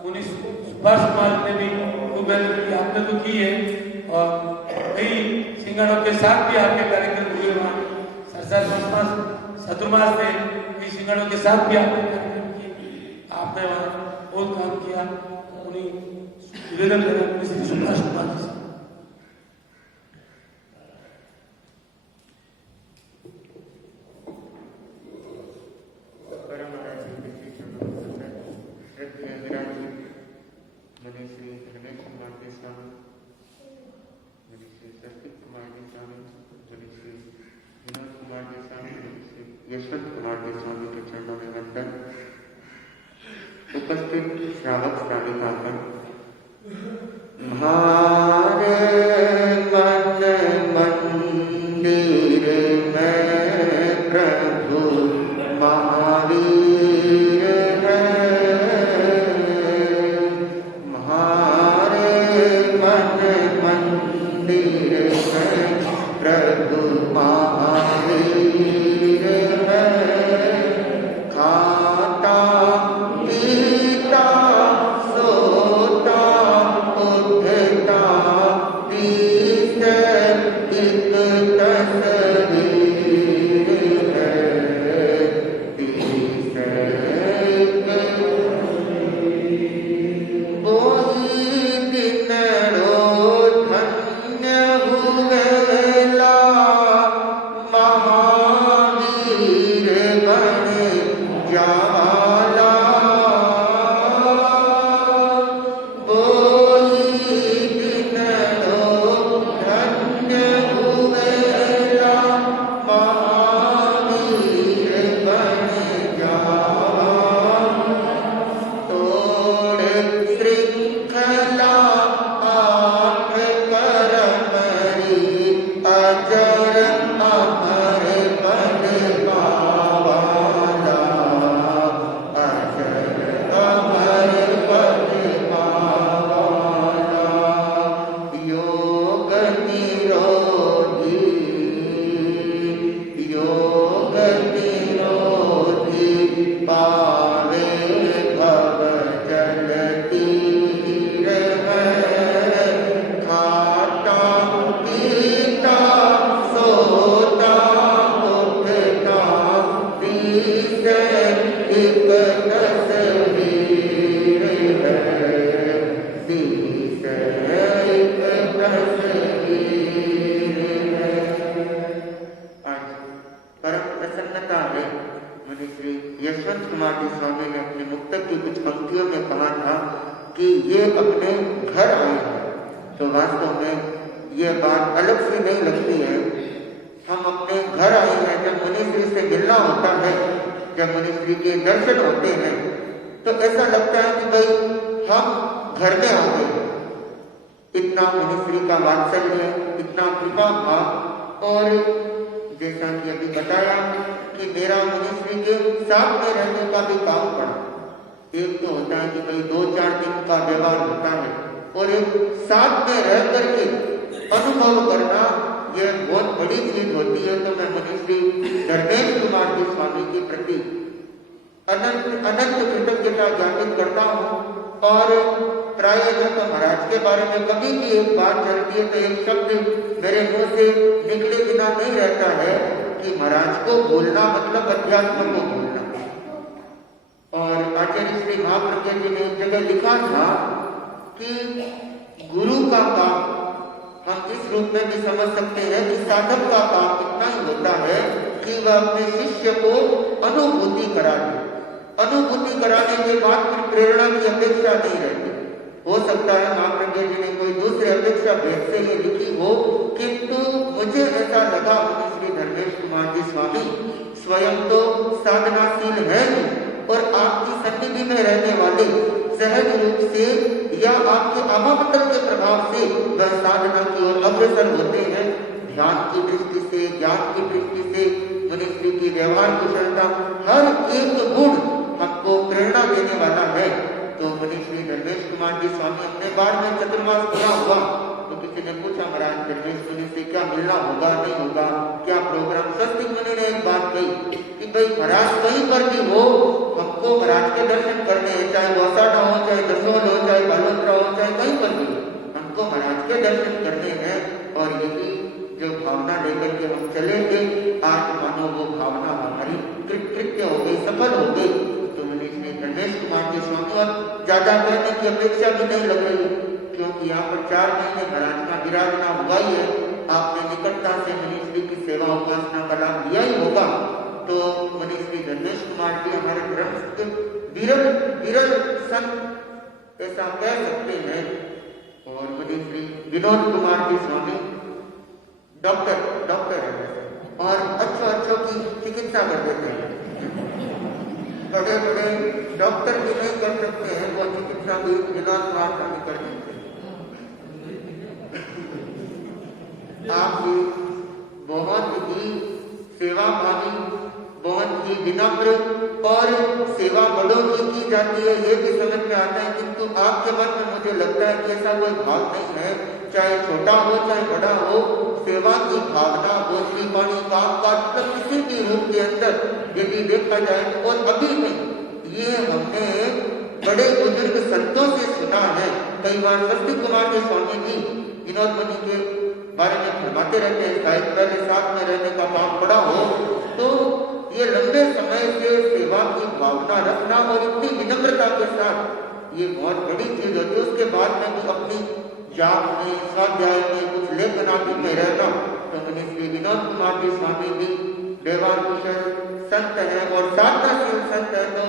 उन्हीं सुभाष कुमार ने भी खूब मेहनत की, आपने तो की है। और कई सिंगरों के साथ भी आपके कार्यक्रम हुए वहाँ चतुर्मास थे, कई सिंगरों के साथ भी आपने कार्यक्रम किए, आपने वहाँ बहुत काम किया। उन्हीं निवेदन करें श्री सुभाष कुमार जी से। यशवंत कुमार गोस्वामी के चरणों में वंदन। उपस्थित श्रावक श्राविकागण, हमारे मन मंदिर में प्रभु महावीर है, हमारे मन मंदिर में प्रभु महावीर सोता उठता कुमार जी स्वामी ने अपने मुक्तक की कुछ पंक्तियों में कहा था कि ये अपने घर आए हैं, तो वास्तव में ये बात अलग सी नहीं लगती है। हम अपने घर आए हैं, जब मुनिश्री से मिलना होता है, जब मुनिश्री के दर्शन होते हैं, तो ऐसा लगता है कि भाई हम घर में आ गए। इतना मुनिश्री का वात्सल्य है, इतना कृपा भाव। और जैसा कि अभी बताया कि मेरा मुनिश्री के साथ में रहने का भी काम पड़ा। एक तो होता है कि भाई 2-4 दिन का व्यवहार होता है, और एक साथ में रह करके अनुभव करना, यह बहुत बड़ी चीज होती है। तो मैं मुनिश्री धर्मेश कुमार जी स्वामी के प्रति अनंत कृतज्ञता ज्ञापित करता हूँ। और प्रायः तो महाराज के बारे में कभी भी एक बात चलती है तो एक शब्द मेरे मुंह से निकले बिना नहीं रहता है कि महाराज को बोलना मतलब अध्यात्म को बोलना। और आचार्य श्री महाप्रज्ञ जी ने एक जगह लिखा था कि गुरु का काम हम इस रूप में भी समझ सकते हैं कि साधक का काम इतना ही होता है कि वह अपने शिष्य को अनुभूति करा दे। अनुभूति कराने के बाद फिर प्रेरणा की अपेक्षा नहीं रहती। हो सकता है महाप्रज्ञ जी ने कोई दूसरी अपेक्षा भेद से ही लिखी हो, किंतु मुझे ऐसा लगा श्री धर्मेश कुमार जी स्वामी स्वयं तो साधनाशील है और आपकी सन्निधि में रहने वाले सहज रूप से या आपके अभावतल के प्रभाव से वह साधना की ओर अग्रसर होते हैं। ध्यान की दृष्टि से, ज्ञान की दृष्टि से, मुनिश्री की व्यवहार कुशलता, हर एक गुण हमको प्रेरणा देने वाला है। तो मुनिश्री धर्मेश कुमार जी स्वामी अपने बार में चतुर्मास पूरा हुआ तो किसी ने पूछा, महाराज धर्मेश मुनि से क्या मिलना होगा, नहीं होगा, क्या प्रोग्राम? स्वस्तिक मुनि ने एक बात कही कि भाई महाराज कहीं पर भी हो, हमको महाराज के दर्शन करने हैं, चाहे वो असाढ़ा हो, चाहे दसोल हो, चाहे बालोत्रा हो, चाहे कहीं पर भी, हमको महाराज के दर्शन करने हैं। और यही जो भावना लेकर के हम चले थे, आज मानो वो भावना हमारी कृत्य हो गई, सफल हो गई। तो मुनिश्री धर्मेश कुमार जी स्वामी और ज्यादा कहने की अपेक्षा भी नहीं लग रही, क्योंकि यहाँ पर 4 महीने महाराज का विराजना हुआ ही है। आपने निकटता से मुनिश्री की सेवा उपासना का लाभ लिया ही होगा। तो मुनिश्री धर्मेश कुमार जी हमारे धर्म के विरल संत ऐसा कह सकते हैं। और मुनिश्री विनोद कुमार जी स्वामी डॉक्टर है और अच्छों की चिकित्सा कर देते हैं। बड़े डॉक्टर भी नहीं कर सकते हैं, वो चिकित्सा भी विनोद कुमार स्वामी कर देते हैं। आप भी बहुत ही सेवाभावी, बहुत ही विनम्र और सेवा बड़ों की जाती है, ये भी समझ में आता है। किंतु आपके मन में मुझे लगता है कि ऐसा कोई भाव नहीं है, चाहे छोटा हो चाहे बड़ा हो, सेवा की भावना गोष्ठी पानी काम काज किसी भी रूप के अंदर यदि देखा जाए। और अभी नहीं, ये हमने बड़े बुजुर्ग संतों से सुना है। कई बार स्वस्तिक कुमार जी स्वामी जी विनोद मुनि के बारे में फरमाते रहते हैं, शायद पहले साथ में रहने का काम पड़ा हो, तो ये लंबे समय से सेवा की भावना रखना और इतनी विनम्रता के साथ ये बहुत बड़ी चीज होती है। उसके बाद में भी अपनी जाप में, स्वाध्याय में, कुछ लेखन आदि में रहना। तो मुनिश्री विनोद कुमार जी स्वामी भी व्यवहार कुशल संत है और साधनाशील संत है, तो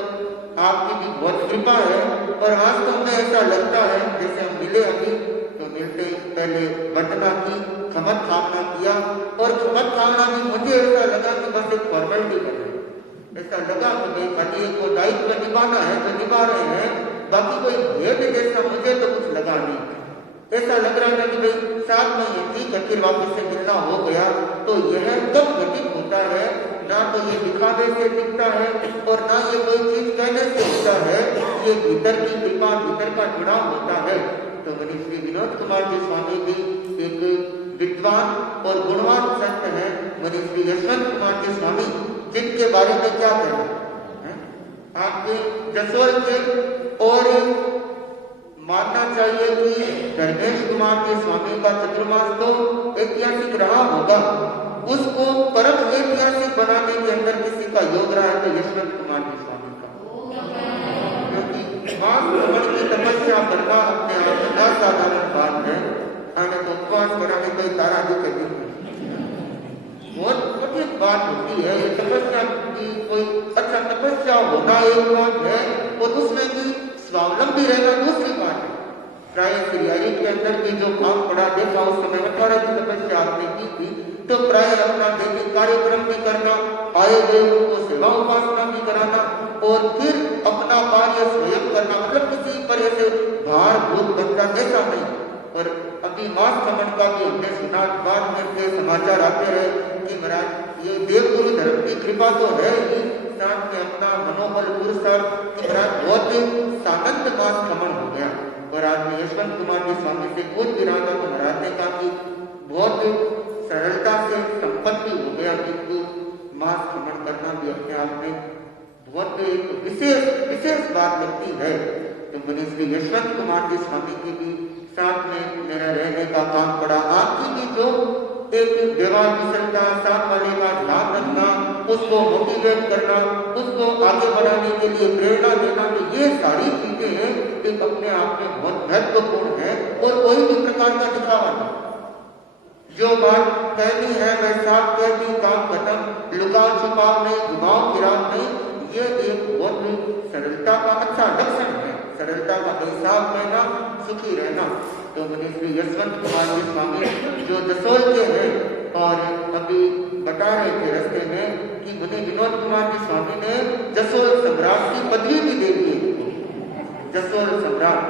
आपकी भी बहुत कृपा है। और वास्तव में ऐसा लगता है जैसे हम मिले अभी, तो मिलते ही पहले वंदना की, खमत खामना किया, और खमत खामना भी मुझे ऐसा लगा कि बस एक फॉर्मेलिटी कर रहे हैं। ऐसा लगा कि भाई खाली को दायित्व निभाना है तो निभा रहे हैं, बाकी कोई भेद जैसा मुझे तो कुछ लगा नहीं। ऐसा लग रहा था कि भाई साथ में ये ठीक है, फिर वापस से मिलना हो गया। तो यह कब घटित होता है? ना तो ये दिखावे से दिखता है और ना ये कोई चीज कहने से होता है, ये भीतर की कृपा, भीतर का जुड़ाव होता है। तो मुनिश्री विनोद कुमार जी स्वामी भी एक विद्वान और गुणवान संत है। मुनिश्री यशवंत कुमार जी स्वामी, जिनके बारे में क्या कहें, आपके जसोल के, और मानना चाहिए कि धर्मेश कुमार जी स्वामी का चतुर्मास तो ऐतिहासिक रहा होगा, उसको परम ऐतिहासिक बनाने के अंदर किसी का योग रहा है तो यशवंत कुमार जी स्वामी का। क्योंकि मास भ्रमण की तपस्या करना अपने आप में असाधारण बात है। आने तो उपवास कराने कोई तारा दिखे बहुत कठिन बात होती है। ये तपस्या की कोई अच्छा तपस्या होना एक बात है और उसमें भी स्वावलंबी रहना दूसरी बात है। प्राय सिरियाई के अंदर भी जो काम पड़ा देखा उस समय 18 की तपस्या आपने की थी, तो प्राय अपना दैनिक कार्यक्रम भी करना, आए गए को सेवा उपासना भी कराना और फिर अपना कार्य स्वयं करना, मतलब किसी पर ऐसे भार भूत बनता ऐसा नहीं। और अभी मास खमन का भी हमने सुना, बाद में फिर समाचार आते रहे कि महाराज ये देवगुरु धर्म की कृपा तो है ही, साथ में अपना मनोबल पुरस्कार कि महाराज बहुत सानंद मास खमन हो गया। और आज में यशवंत कुमार जी स्वामी से पूछ भी रहा था तो महाराज ने कहा कि बहुत सरलता से संपत्ति हो गया, किंतु मास खमन करना भी अपने आप में बहुत एक विशेष बात लगती है। तो मुझे श्री यशवंत कुमार जी स्वामी की भी साथ में मेरा रहने का काम पड़ा। आपकी भी जो एक व्यवहार कुशलता, साथ वाले का ध्यान रखना, उसको मोटिवेट करना, उसको आगे बढ़ाने के लिए प्रेरणा देना, तो ये सारी चीजें हैं एक अपने आप में बहुत महत्वपूर्ण है। और कोई भी प्रकार का दिखावा नहीं, जो बात कहनी है मैं साफ कह दी, काम खत्म, लुकाव छुपाव नहीं, घुमाव गिराव नहीं, ये एक बहुत सरलता का अच्छा लक्षण है। सरलता का हिसाब रहना, सुखी रहना। तो मुझे श्री यशवंत कुमार जी स्वामी जो जसोल के हैं और अभी बता रहे थे रस्ते में कि मुझे विनोद कुमार जी स्वामी ने जसोल सम्राट की पदवी भी दे दी। जसोल सम्राट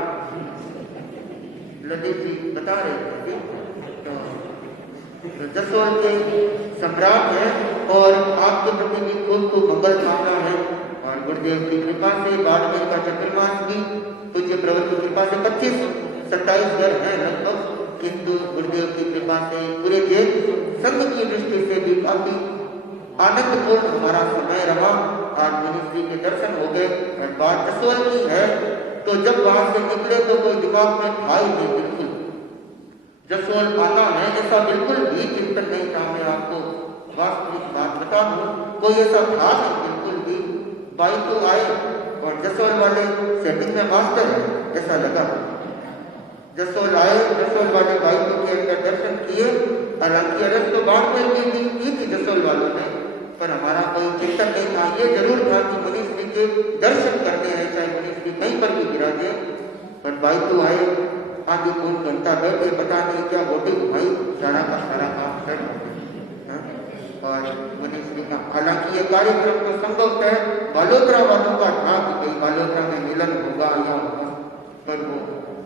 ललित जी बता रहे थे, तो जसोल के सम्राट है और आपके प्रति भी खूब मंगल कामना है। और गुरुदेव की कृपा से बाड़मेर का चतुर्मास भी पूज्य प्रभु की कृपा से 25-27 घर है लगभग, किंतु गुरुदेव की कृपा से पूरे देश संघ की दृष्टि से भी काफी आनंदपूर्ण हमारा समय रहा। आज मिनिस्ट्री के दर्शन हो गए और बात जसोल की है, तो जब वहां से निकले तो कोई दिमाग में था ही नहीं, बिल्कुल जसोल आना है ऐसा बिल्कुल भी चिंतन नहीं था। मैं आपको वास्तविक बात बता दूं, कोई ऐसा था नहीं बिल्कुल भी। बाइक तो आए और जसोल वाले सेटिंग में मास्टर है ऐसा लगा। जसोल आए, जसोल वाले बाइक के अंदर दर्शन किए, हालांकि अरज तो बाद में की थी जसोल वालों ने, पर हमारा कोई चिंतन नहीं था। ये जरूर था कि मुनिश्री के दर्शन करने हैं, चाहे मुनिश्री कहीं पर भी गिरा दे। पर बाइक तो आए, आधी पूर्ण घंटा बैठे, पता नहीं क्या बोटी घुमाई, सारा का सारा काम सेट हो गया। और मुनिश्री का हालांकि ये कार्यक्रम तो संभव है बालोतरा वालों का था कि कहीं बालोतरा में मिलन होगा या होगा, पर वो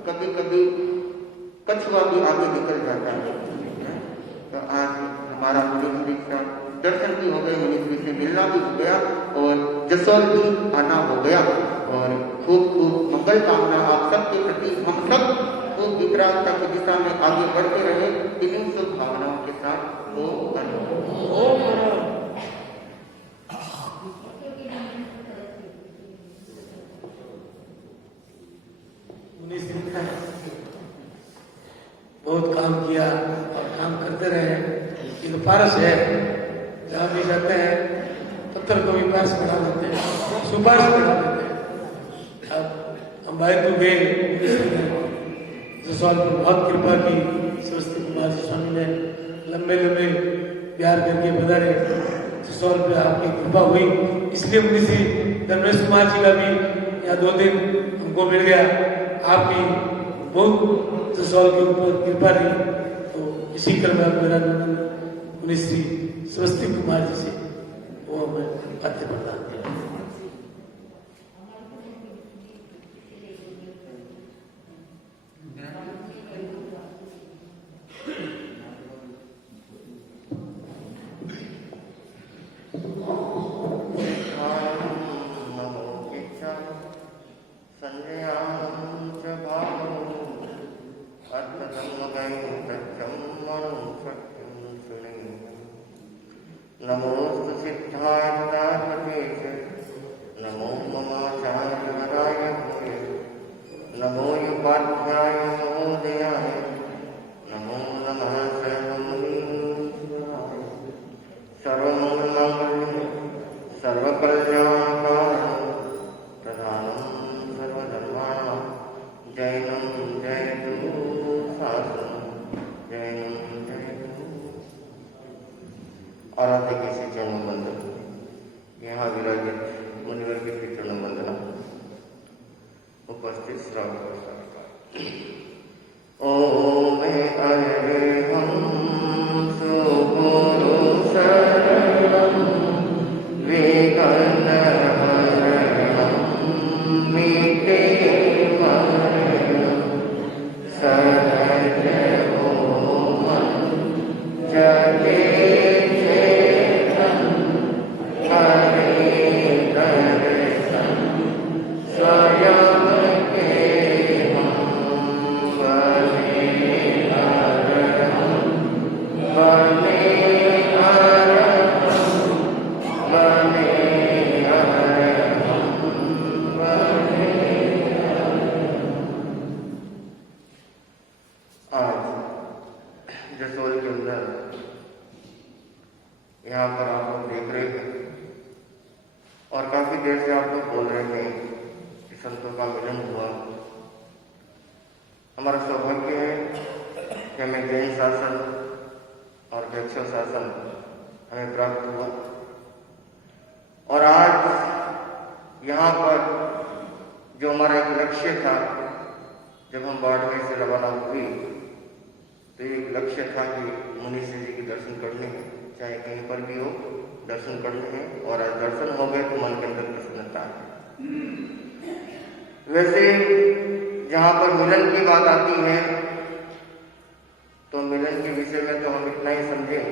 कभी कभी कछुआ भी आगे निकल जाता है। तो आज हमारा मुनिश्री का दर्शन भी हो गए, मुनिश्री से मिलना भी हो गया और जसोल भी आना हो गया। और खूब मंगल कामना आप सबके प्रति, हम सब खूब विकरालता की दिशा में आगे बढ़ते रहे, इन्हीं शुभ भावनाओं के साथ बहुत काम किया और काम करते रहे। ये तो पारस है, जहाँ भी जाते हैं पत्थर को भी पारस बना देते हैं, सुपारस बना देते हैं। अब हम बाइक को गए, जसवाल पर बहुत कृपा की, सरस्वती कुमार जी स्वामी ने लंबे प्यार करके बधारे, जसवाल पे आपकी कृपा हुई, इसलिए मुझे धर्मेश कुमार जी का भी यहाँ 2 दिन हमको मिल गया। आपकी बहुत जसवाल के ऊपर कृपा रही, तो इसी क्रम में मेरा मुनि श्री सरस्वती कुमार जी से वो मैं बातें प्रदान किया। नमोस्तु सिद्धाय तदात्मते नमो ममाचार्यवराय नमो युपाध्याय महोदयाय नमो नमः सर्वमुनीश्वराय सर्वमङ्गलमाङ्गल्यं सर्वकल्याणकारणं प्रधानं सर्वधर्माणां जैनं जयतु शासनं जैनं जयतु। आराध्य के श्री चरणों बंद यहाँ विराज ओम अरहं सुगुरु शरणं विघ्नहरणं मिटेमरणं सहज ओमं जगे चेतं हरे दर्शन स्वयं जसोल के अंदर यहाँ पर आप लोग देख रहे हैं और काफी देर से आप लोग बोल रहे हैं कि संतों का मिलन हुआ। हमारा सौभाग्य है कि हमें जैन शासन और वैष्णव शासन हमें प्राप्त हुआ और आज यहाँ पर जो हमारा एक लक्ष्य था, जब हम बाड़मेर से रवाना हुए तो एक लक्ष्य था कि मुनि श्री जी के दर्शन करने हैं, चाहे कहीं पर भी हो दर्शन करने हैं। और आज दर्शन हो गए तो मन के अंदर प्रसन्नता है। वैसे जहाँ पर मिलन की बात आती है तो मिलन के विषय में तो हम इतना ही समझें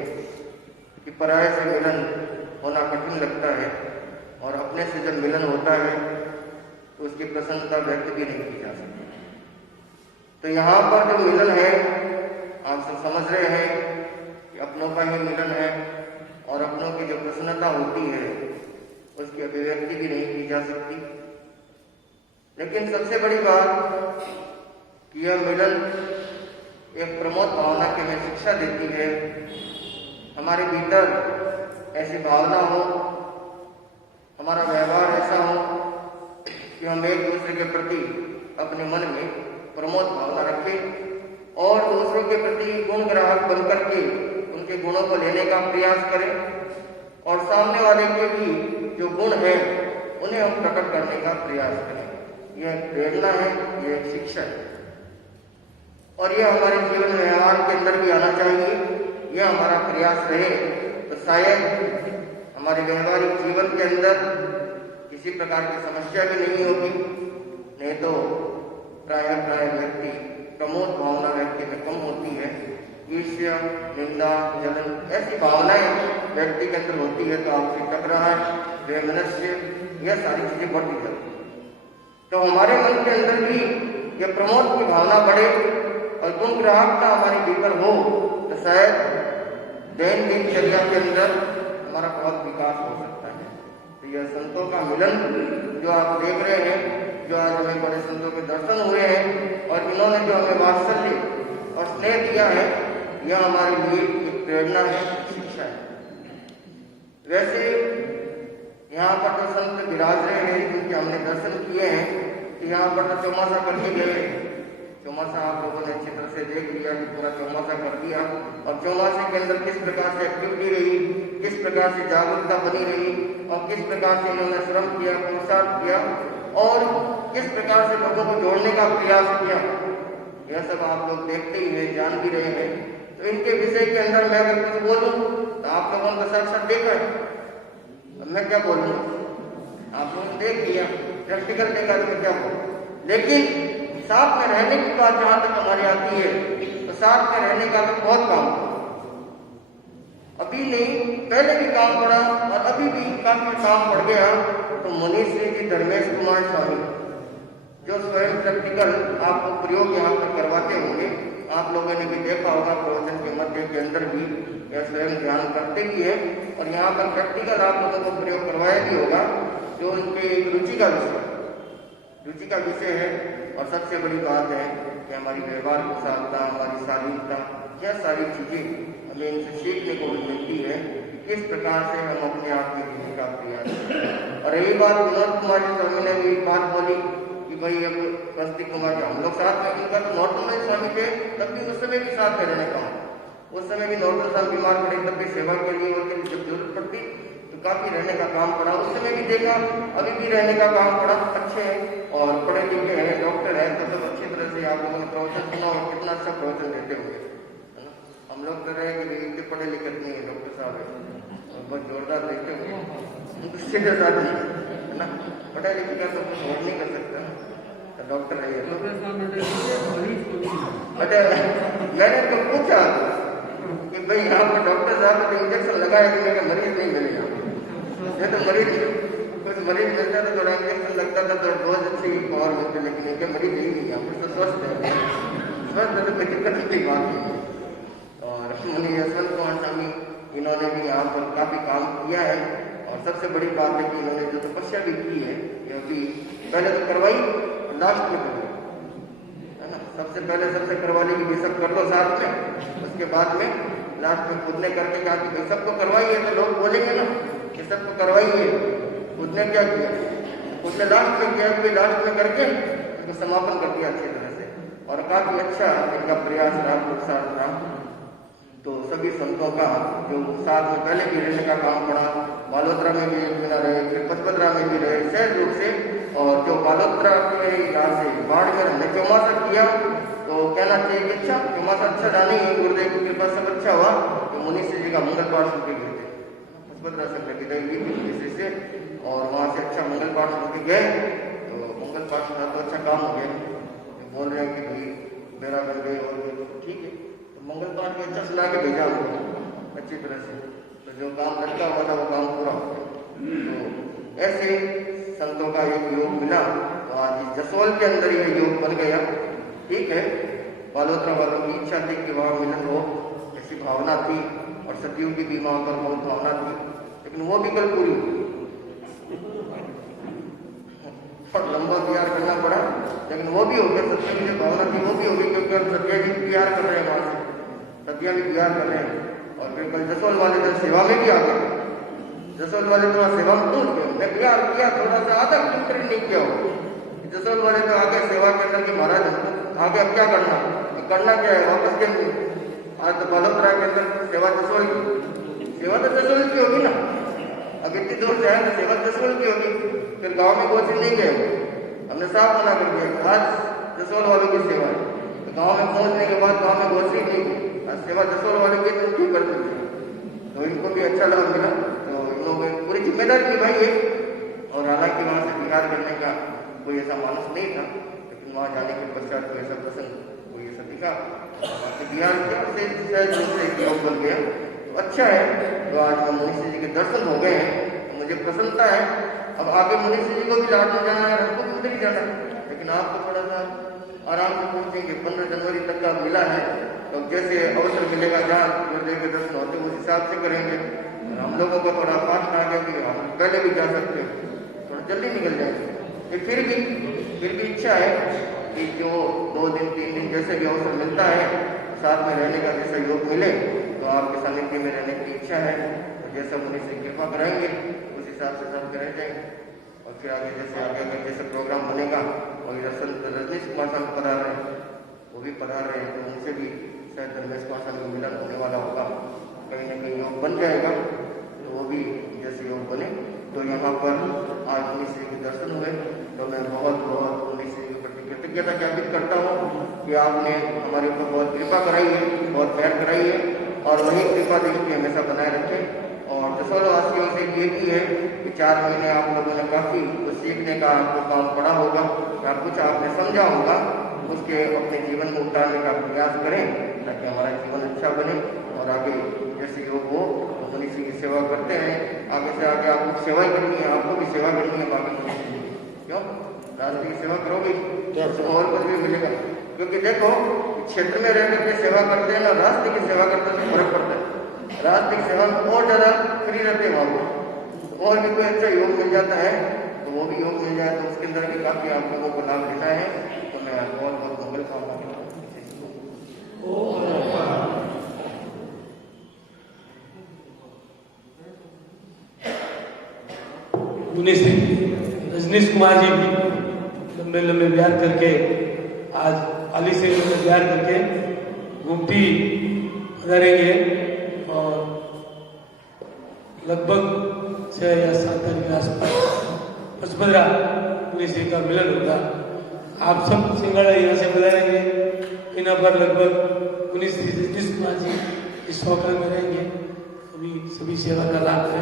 कि पराये से मिलन होना कठिन लगता है और अपने से जब मिलन होता है तो उसकी प्रसन्नता व्यक्त भी नहीं की जा सकती। तो यहाँ पर जो मिलन है आप सब समझ रहे हैं कि अपनों का ही मिलन है और अपनों की जो प्रसन्नता होती है उसकी अभिव्यक्ति भी नहीं की जा सकती। लेकिन सबसे बड़ी बात कि यह मिलन एक प्रमोद भावना की हमें शिक्षा देती है। हमारे भीतर ऐसी भावना हो, हमारा व्यवहार ऐसा हो कि हम एक दूसरे के प्रति अपने मन में प्रमोद भावना रखें और दूसरों के प्रति गुण ग्राहक बनकर के उनके गुणों को लेने का प्रयास करें और सामने वाले के भी जो गुण है उन्हें हम प्रकट करने का प्रयास करें। यह एक प्रेरणा है, यह एक शिक्षा है और यह हमारे जीवन व्यवहार के अंदर भी आना चाहिए। यह हमारा प्रयास रहे तो शायद हमारे व्यवहारिक जीवन के अंदर किसी प्रकार की समस्या भी नहीं होगी। नहीं तो प्राय व्यक्ति प्रमोद भावना व्यक्ति में कम होती है। ईर्ष्या, निंदा, जलन ऐसी भावनाएं व्यक्ति के अंदर होती है तो आपसे टकराहट, वैमनस्य, यह सारी चीजें बढ़ती जाती है। तो हमारे मन के अंदर भी यह प्रमोद की भावना बढ़े और गुण ग्राहकता हमारे भीतर हो तो शायद दैनिक दिनचर्या के अंदर हमारा बहुत विकास हो सकता है। तो यह संतों का मिलन जो आप देख रहे हैं, जो आज हमें बड़े संतों के दर्शन हुए हैं और इन्होंने जो हमें वात्सल्य और स्नेह दिया है, यह हमारे लिए एक प्रेरणा है, शिक्षा है। वैसे यहाँ पर जो संत विराज रहे हैं जिनके हमने दर्शन किए हैं, तो यहाँ पर तो चौमासा करके गए। चौमासा आप लोगों ने अच्छी तरह से देख लिया कि पूरा चौमासा कर दिया और चौमासे के अंदर किस प्रकार से एक्टिविटी रही, किस प्रकार से जागरूकता बनी रही और किस प्रकार से इन्होंने श्रम किया, पुरुषार्थ किया और किस प्रकार से लोगों को जोड़ने का प्रयास किया। यह सब आप लोग देखते ही हैं, जान भी रहे हैं। तो इनके विषय के अंदर मैं अगर कुछ बोलूं तो आप लोगों को साक्षात देखा है, अब मैं क्या बोलूं? आप लोगों ने देख लिया, प्रैक्टिकल देखा तो मैं क्या बोलूं? लेकिन साथ में रहने की बात जहां तक हमारी आती है तो साथ में रहने का तो बहुत काम है। अभी नहीं, पहले भी काम पड़ा और अभी भी काफी काम पड़ गया। तो मुनि श्री जी धर्मेश कुमार स्वामी जो स्वयं प्रैक्टिकल आपको प्रयोग यहाँ पर करवाते होंगे, आप लोगों ने भी देखा होगा प्रवचन के मध्य के अंदर भी यह स्वयं ध्यान करते भी है और यहाँ पर प्रैक्टिकल आप लोगों को प्रयोग करवाया भी होगा जो उनके रुचि का विषय है। और सबसे बड़ी बात है कि हमारी व्यवहार कुशलता, हमारी शालीनता, यह सारी चीजें हमें इनसे सीखने को मिलती है कि किस प्रकार से हम अपने आप में जीने का प्रयास करें। और यही बात विनोद कुमार जी स्वामी ने भी बात बोली कि भाई अब स्वस्तिक कुमार जी हम लोग साथ में, इनका तो नौटल स्वामी थे तब भी उस समय भी साथ में रहने का, उस समय भी नौटल साहब बीमार पड़े तब भी सेवा के लिए और जब जरूरत पड़ती तो काफी रहने का काम पड़ा, उस समय भी देखा, अभी भी रहने का काम पड़ा। अच्छे हैं और पढ़े लिखे हैं, डॉक्टर है, तो सब अच्छी तरह से आप लोगों ने प्रवचन सुना और कितना अच्छा प्रवचन देते होंगे, है ना। हम लोग कर रहे हैं कि इतने पढ़े लिखे नहीं है डॉक्टर साहब है, बहुत जोरदार देते होंगे, सीधे साथ है ना। पढ़े लिखे का तो कुछ और नहीं कर सकता ना, तो डॉक्टर है। मैंने तो पूछा कि भाई यहाँ पर डॉक्टर साहब ने इंजेक्शन लगाया कि मेरा मरीज नहीं मिले यहाँ, ये तो मरीज कुछ मरीज मिलता था, थोड़ा इंजेक्शन लगता था तो रोज अच्छी और मिलते, लेकिन इनके मरीज यही नहीं, यहाँ पर तो स्वस्थ है, स्वस्थ है तो कोई दिक्कत की बात नहीं है। और मुनि यशवंत कुमार स्वामी इन्होंने भी यहाँ पर काफी काम किया है और सबसे बड़ी बात है कि इन्होंने जो तपस्या भी की है, क्योंकि पहले तो करवाई और लास्ट में करवाई, है ना। सबसे पहले सबसे करवा ली कि सब कर लो साथ में, उसके बाद में लास्ट में खुद ने करके कहा कि भाई सबको करवाइए, तो लोग बोलेंगे ना कि सबको करवाइए। खुद ने क्या किया, खुद ने लास्ट में किया कि लास्ट में करके उसको समापन कर दिया अच्छी तरह से, और काफी अच्छा इनका प्रयास रहा, उत्साह रहा। तो सभी संतों का जो साथ में पहले भी रहने का काम पड़ा, बालोत्रा में भी एक महीना रहे, फिर पचपदरा में भी रहे सहज रूप से। और जो बालोत्रा के यहाँ से बाड़मेर हमने चौमासा किया, तो कहना चाहिए कि अच्छा चौमासा अच्छा जाने ही, गुरुदेव की कृपा सब अच्छा हुआ। तो मुनि जी का मंगल पाठ सुन के गए थे, पचपदरा से विदाई हुई थी मुनि से, और वहाँ से अच्छा मंगल पाठ सुन के गए। तो मंगल पाठ सुना तो अच्छा काम हो गया, बोल रहे हैं कि भाई मेरा बन गए और ठीक है, मंगल पाठ भी अच्छा सुना के भेजा हमको अच्छी तरह से, तो जो काम लटका हुआ था वो काम पूरा हो गया। तो ऐसे संतों का एक योग मिला, तो आज जसोल के अंदर ये योग बन गया। ठीक है, बालोत्रा वालों की इच्छा थी कि वहाँ मिलन हो, ऐसी भावना थी, और सतियों की भी वहाँ पर बहुत भावना थी, लेकिन वो भी कल पूरी हुई। और लंबा प्यार करना पड़ा, लेकिन वो भी हो गया, सत्य की जो भावना थी वो भी हो गई, क्योंकि अब सत्या जी प्यार कर रहे हैं वहां से, सत्या भी प्यार कर रहे हैं। और फिर कल जसोल वाले तो सेवा में भी आ गए, जसोल वाले तो सेवा में पहुंच गए, मैं प्यार किया थोड़ा सा, आधा किलोमीटर नहीं किया हो, जसोल वाले तो आगे सेवा करने की, महाराज आगे अब क्या करना, करना क्या है, वापस के आज तो बालोत्रा के अंदर सेवा जसोल की, सेवा तो जसोल की होगी ना, अब इतनी दूर से आए तो सेवा जसोल की होगी। फिर गांव में कोचिंग नहीं गए, हमने साफ मना कर दिया आज जसोल वालों की सेवा है। तो गांव में पहुंचने के बाद गांव में कोचिंग नहीं गई, आज सेवा जसोल वालों की तो ठीक कर देते, तो इनको भी अच्छा लगा मिला। तो इन लोगों ने पूरी जिम्मेदारी निभाई है, और हालांकि वहाँ से बिहार करने का कोई ऐसा मानस नहीं था, लेकिन वहाँ जाने के पश्चात कोई ऐसा प्रसंग कोई ऐसा दिखा, बिहार से योग बन गया। तो अच्छा है, तो आज हम मुनि जी के दर्शन हो गए हैं, तो मुझे प्रसन्नता है। अब आगे मुनि जी को भी लाड में जाना है, हमको भी उधर ही जाना है, लेकिन आपको थोड़ा सा आराम से पहुंचेंगे। 15 जनवरी तक का मिला है, तो जैसे अवसर मिलेगा जहाँ गुरुदेव के दर्शन होते उस हिसाब से करेंगे। हम लोगों को थोड़ा फास्ट आ गया कि हम पहले भी जा सकते हैं, थोड़ा जल्दी निकल जाएंगे। फिर भी इच्छा है कि जो 2 दिन 3 दिन जैसे भी अवसर मिलता है, साथ में रहने का जैसा योग मिले, तो आपके सानिध्य में रहने की इच्छा है। तो जैसा मुनि से कृपा कराएंगे उस हिसाब से सब रह जाएंगे, और फिर आगे का जैसे प्रोग्राम बनेगा, और इधर संत रजनीश कुमार साहब पधार रहे हैं, वो भी पधार रहे हैं, तो उनसे भी शायद रमेश कुमार साहब का मिलन होने वाला होगा, कहीं ना कहीं योग बन जाएगा। तो वो भी जैसे योग बने, तो यहाँ पर आज मुनि श्री के दर्शन हुए, तो मैं बहुत मुनि श्री के प्रति कृतज्ञता ज्ञापित करता हूँ कि आपने हमारे ऊपर बहुत कृपा कराई है, बहुत प्यार कराई है, और वही कृपा दृष्टि हमेशा बनाए रखें। और जसोल वासियों से ये भी है कि 4 महीने आप लोगों ने काफ़ी कुछ सीखने का आपको काम पड़ा होगा, या कुछ आपने समझा होगा, उसके अपने जीवन में उतारने का प्रयास करें, ताकि हमारा जीवन अच्छा बने। और आगे जैसे योग हो तो मुनि जी की सेवा करते हैं, आगे से आगे आपको सेवा ही करनी है, आपको भी सेवा करनी है। बाकी क्यों राष्ट्र की सेवा करोगे तो और कुछ भी मिलेगा, क्योंकि देखो क्षेत्र में रह करके सेवा करते हैं ना, राष्ट्र की सेवा करते हैं, फर्क पड़ता है। राष्ट्र की सेवा में और ज़्यादा फ्री रहते हैं वहाँ, और भी कोई अच्छा योग मिल जाता है तो वो भी योग मिल जाए, तो उसके अंदर भी काफ़ी आप लोगों को लाभ लेना है। तो मैं बहुत बहुत मंगल कामना करता हूँ। मुनि श्री रजनीश कुमार जी भी लंबे लंबे बयान करके, आज हाली से लंबे बयान करके गुमटी करेंगे, और लगभग 6 या 7 तारीख के आसपास पचपदरा मुनि श्री का मिलन होगा। आप सब सिंगाड़ा यहाँ से बुलाएंगे। यहाँ पर लगभग मुनि श्री जगदीश कुमार जी इस होटल में रहेंगे। सभी सेवा का लाभ है।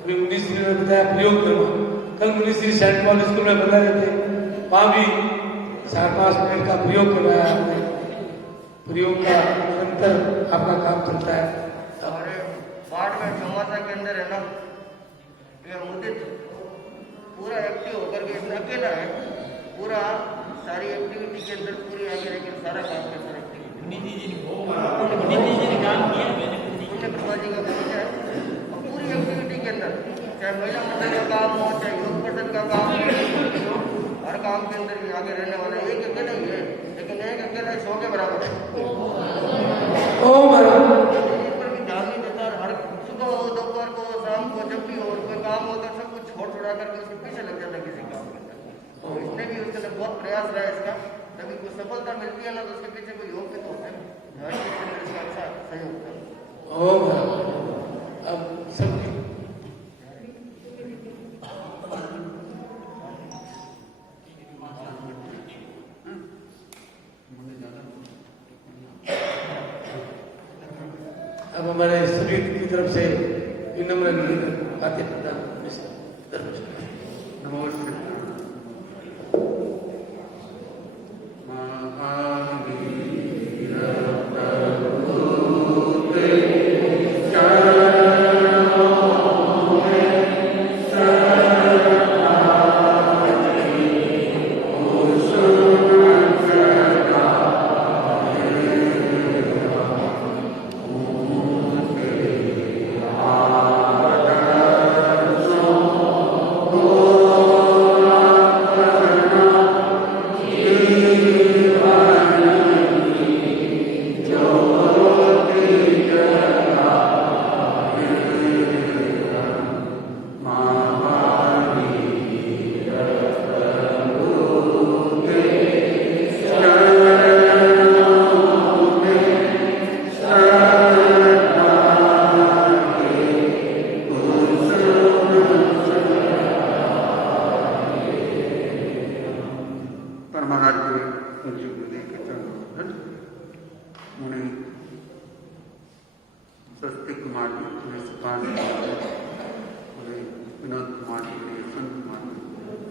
अभी मुनि श्री ने बताया प्रयोग करवा, कल मुनि श्री सेंट पॉल स्कूल में बता रहे थे, वहाँ भी 4-5 मिनट का प्रयोग करवाया आपने। प्रयोग का निरंतर आपका काम चलता है। हमारे वार्ड में चौमासा के अंदर है ना, ये मुदित पूरा एक्टिव होकर के इसमें अकेला है, पूरा सारी एक्टिविटी के अंदर पूरी आगे लेकिन सारा काम के सारा एक्टिविटी पुण्य प्रभा जी का बच्चा है। और पूरी एक्टिविटी के अंदर चाहे महिला मंडल का काम हो, चाहे योग पर्सन का काम हो, हर काम के अंदर भी आगे रहने वाला एक अकेला ही है, लेकिन एक अकेला 100 के बराबर है। शरीर पर भी ध्यान नहीं देता। हर सुबह हो, दोपहर को, शाम को, जब भी हो कोई काम हो तो सब कुछ छोड़ छुड़ा करके उसके पीछे लग जाता है किसी काम के अंदर। तो इसने भी उसके अंदर बहुत प्रयास रहा है इसका। जब कोई सफलता मिलती है ना तो उसके पीछे कोई योग तो होता है, हर चीज के अंदर इसका अच्छा सहयोग होता है। अब सब अब हमारे सभी की तरफ से विनम्र निवेदन बातें प्रदान नमस्कार।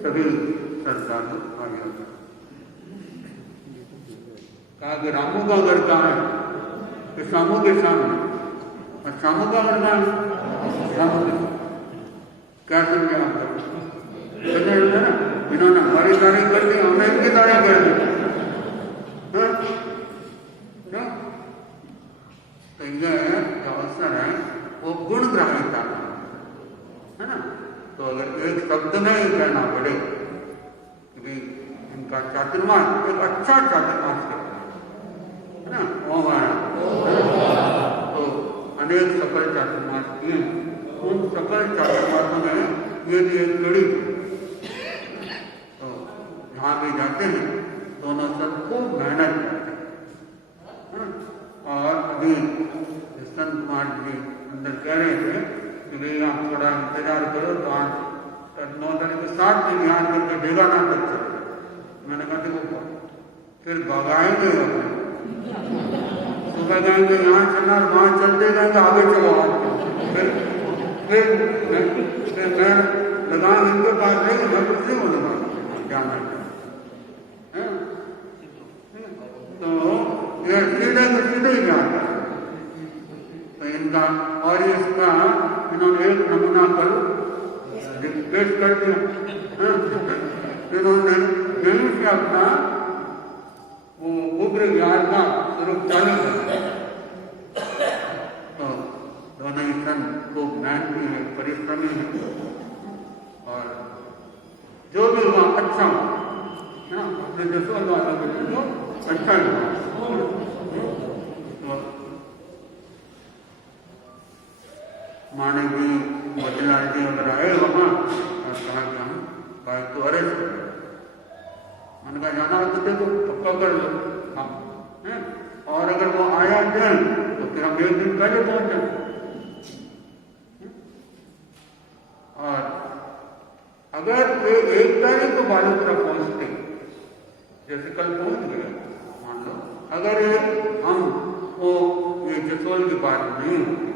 सभी श्रद्धालु भाइयों कहा कि रामू का घर कहाँ है? तो शामू के सामने। और शामू का घर कहाँ है? रामू के। क्या समझे आप? समझे ना? इन्होंने हमारी तारीफ कर दी, हमने इनकी तारीफ कर दी। तो यह जो अवसर है वो गुण ग्राह्यता है ना। तो अगर एक शब्द में ही कहना पड़े कि इनका चातुर्मास एक अच्छा चातुर्मास है ना, ओम तो अनेक सकल चातुर्मास किए, उन सकल चातुर्मासों में ये भी एक कड़ी। तो जहाँ भी जाते हैं दोनों सब खूब मेहनत करते हैं। और अभी संत कुमार जी अंदर कह रहे थे कि भाई आप थोड़ा इंतजार करो तो आज 9:07 दिन यहाँ करके भेगा ना तक चले। मैंने कहा देखो फिर भगाएंगे अपने, सुबह जाएंगे यहाँ चलना, वहाँ चलते जाएंगे, आगे चलो आप। फिर मैं लगाएंगे इनके पास नहीं, मैं कुछ नहीं बोलूँगा जाना। तो ये सीधे को सीधे ही जाता है। तो इनका और इसका इन्होंने एक नमूना पर पेश कर दिया। इन्होंने यहीं से अपना वो उग्र ज्ञान का स्वरूप चालू कर दिया। तो दोनों ही सन खूब मेहनती है, परिश्रमी है, और जो भी हुआ अच्छा है, अपने जसवंत वाला को अच्छा हुआ। माने की मोतीलाल जी अगर आए वहाँ और कहा कि हम बाइक को अरेस्ट कर, मैंने कहा जाना हो तो देखो पक्का कर लो हम है। और अगर वो आया जाए तो फिर हम 1 दिन पहले पहुंचे। और अगर ये 1 तारीख को बालोतरा पहुंचते, जैसे कल पहुंच गए मान लो, अगर हम वो ये जसोल की बात नहीं होती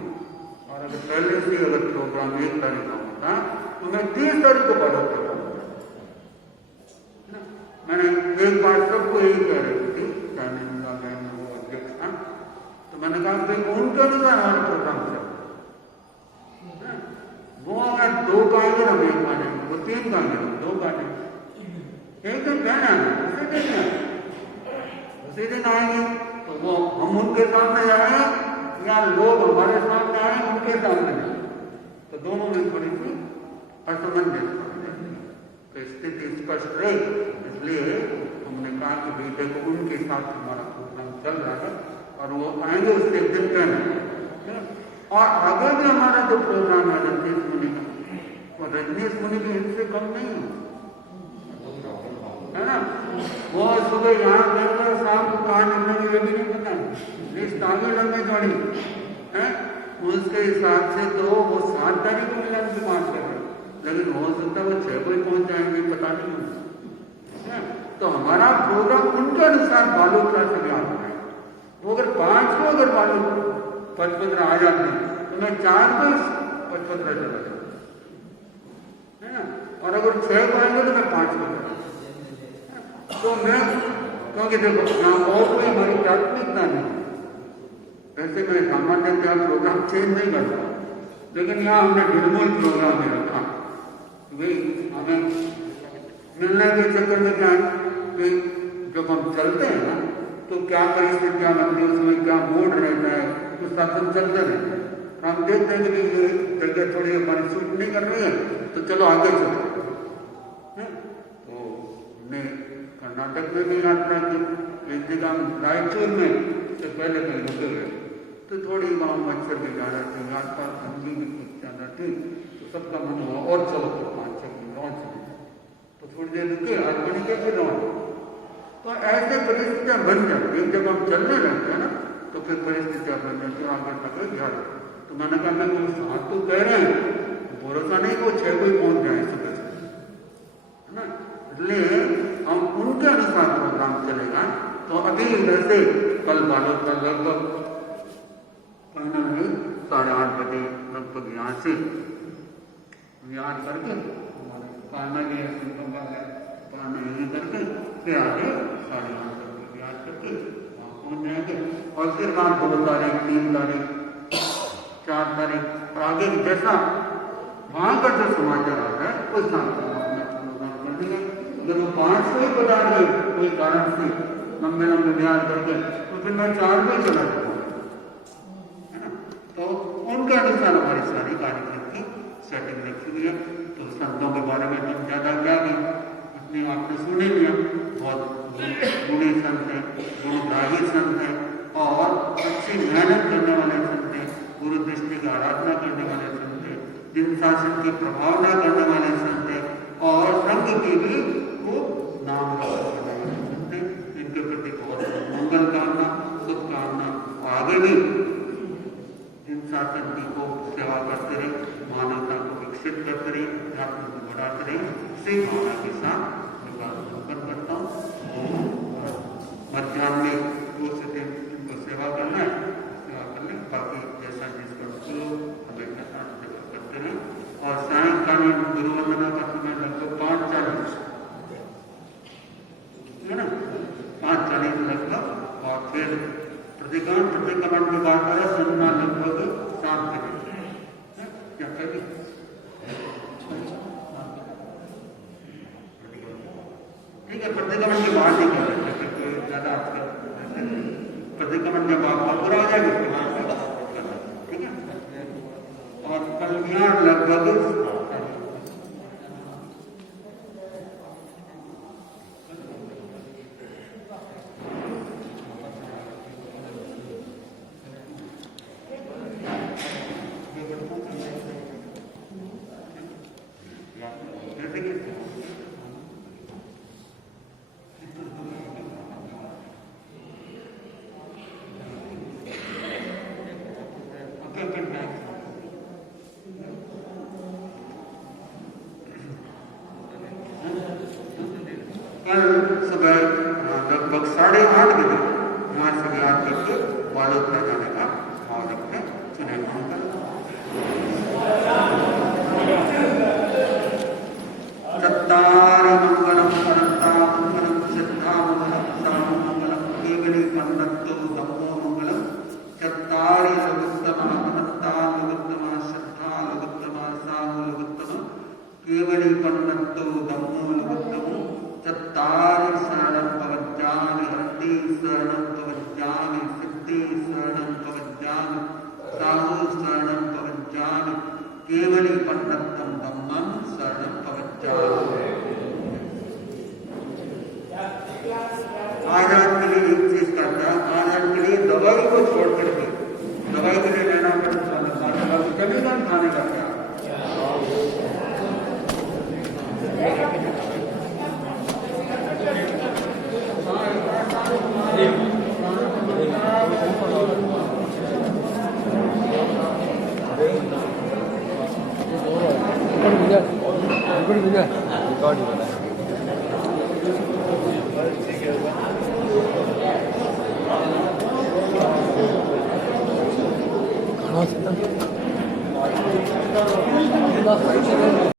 और अगर पहले से अगर प्रोग्राम 1 तारीख का होता तो मैं 30 तारीख को बालोतरा पहुंचता। मैंने एक बार सबको यही कह रही थी, वो अध्यक्ष था, तो मैंने कहा भाई उनके अनुसार हमारा प्रोग्राम चल, वो अगर 2 गाएंगे हम 1 गाने, वो 3 गाएंगे हम 2 गाने, एक दिन कहना उसी दिन आएंगे, तो वो हम उनके सामने जाए या लोग हमारे सामने आए उनके सामने जाए, तो दोनों में थोड़ी सी असमंजस तो स्थिति स्पष्ट रही। इसलिए हमने कहा कि भाई देखो उनके साथ हमारा प्रोग्राम चल रहा है और वो आएंगे उसके दिन कहना, और आगे भी हमारा जो प्रोग्राम है रजनीश मुनि का, और रजनीश मुनि भी इनसे कम नहीं है ना। वो सुबह यहाँ गए, शाम को कहाँ निकलेंगे ये भी नहीं पता, लिस्ट आगे लंबी चौड़ी है। उसके हिसाब से तो वो 7 तारीख को मिलन की बात कर रहे, लेकिन हो सकता है वो 6 को ही पहुंच जाएंगे, पता नहीं है। तो हमारा प्रोग्राम उनके अनुसार बालोतरा से भी आता है। वो अगर 5 को अगर पचपत्रा आ जाते तो मैं 4 को पचपत्रा चला जाता है ना, और अगर 6 को आएंगे तो मैं 5 को चला। तो मैं क्योंकि देखो यहाँ और कोई हमारी प्राथमिकता नहीं, वैसे मैं सामान्य क्या प्रोग्राम चेंज नहीं करता, लेकिन यहाँ हमने निर्मूल प्रोग्राम में रखा। भाई हमें मिलने के चक्कर में क्या कि जब हम चलते हैं ना तो क्या परिस्थितियाँ बनती है, उसमें क्या मोड रहता है, उस साथ हम चलते रहते हैं। हम देखते हैं कि ये जगह थोड़ी हमारी सूट नहीं कर रही है तो चलो आगे चलो। तो हमने कर्नाटक में भी यात्रा की, एक जगह हम रायचूर में से पहले कहीं रुके गए, तो थोड़ी वहाँ मच्छर भी ज़्यादा थी, आसपास ठंडी भी कुछ ज़्यादा थी, तो सबका मन हुआ और चलो तो 5-6 मिनट और चलो, तो थोड़ी देर रुके और बनी के फिर रहो। तो ऐसे परिस्थितियाँ बन जाती हैं, जब हम चलने लगते हैं ना तो फिर परिस्थितियाँ बन जाती हैं, आगे तक ध्यान। तो मैंने कहा मैं वो 7 तो कह रहे हैं, भरोसा नहीं वो 6 को ही पहुँच जाए सुबह से, है ना। इसलिए हम उनके अनुसार प्रोग्राम चलेगा। तो अभी वैसे कल बालोतरा लगभग कहना नहीं 8:30 बजे लगभग यहाँ से याद करके पाना भी है, पाना ये करके फिर आगे 8:30 बजे याद करके वहाँ पहुँच जाएंगे, और फिर वहाँ 2 तारीख 3 तारीख 4 तारीख आगे जैसा वहाँ का जो समाचार आता है उस हिसाब से प्रोग्राम कर देंगे। अगर वो 5 को ही बता गए कोई कारण से लंबे लंबे ब्याज करके, तो फिर मैं 4 को ही चला जाऊँगा, है ना। तो उनके अनुसार हमारी सारी कार्यक्रम की सेटिंग रखी हुई है। तो संतों के बारे में हम ज़्यादा क्या गए अपने आपने सुने लिया, बहुत गुणी संत हैं, गुणग्राही संत हैं और अच्छी मेहनत करने वाले संत हैं, गुरु दृष्टि की आराधना करने वाले संत हैं, दिन शासन की प्रभावना करने वाले संत हैं और संघ की भी खूब नाम रोशन करने वाले संत हैं। इनके प्रति बहुत मंगल कामना, शुभकामना, आगे भी दिन शासन की को सेवा करते रहे, मानवता को विकसित करते रहे, अध्यात्म को बढ़ाते रहे, इसी भावना के साथ निवारण करता हूँ। मध्याह्न में 2 से 3 इनको सेवा करना है, सेवा करने बाकी जैसा जिसका हमेशा सेवा करते रहे। और सायंकालीन गुरु वंदना का समय लगभग 5:40 है ना, 5:40 लगभग, और फिर प्रतिक्रमण के बाद संजना लगभग 7 बजे क्या करें ठीक है। प्रतिक्रमण के बाद ही कर सकते कोई ज़्यादा प्रतिक्रमण जब आपका पूरा हो जाएगा उसके बाद ठीक है। और कल्याण लगभग 8:30 बजे वहाँ से विराट करके बालोतरा जाने का भाव रखते चुनाव होगा। चत्तारि मंगलम परंता मंगलम सिद्धा मंगलम साम मंगलम केवली पंडत्तो धम्मो मंगलम चत्तारि लघुत्तमा अनंता लघुत्तमा सिद्धा लघुत्तमा साम लघुत्तमा केवली पंडत्तो धम्मो लघुत्तमो चत्तारि शरणं पवज्जामि हन्ति शरणं पवज्जामि सिद्धि शरणं पवज्जामि साहु शरणं पवज्जामि केवली पंडत्तं धम्मं शरणं पवज्जामि। आज के लिए एक चीज करता है, आज के लिए दवाई को छोड़ करके दवाई के लिए लेना पड़ता है चलेगा खाने का क्या खाना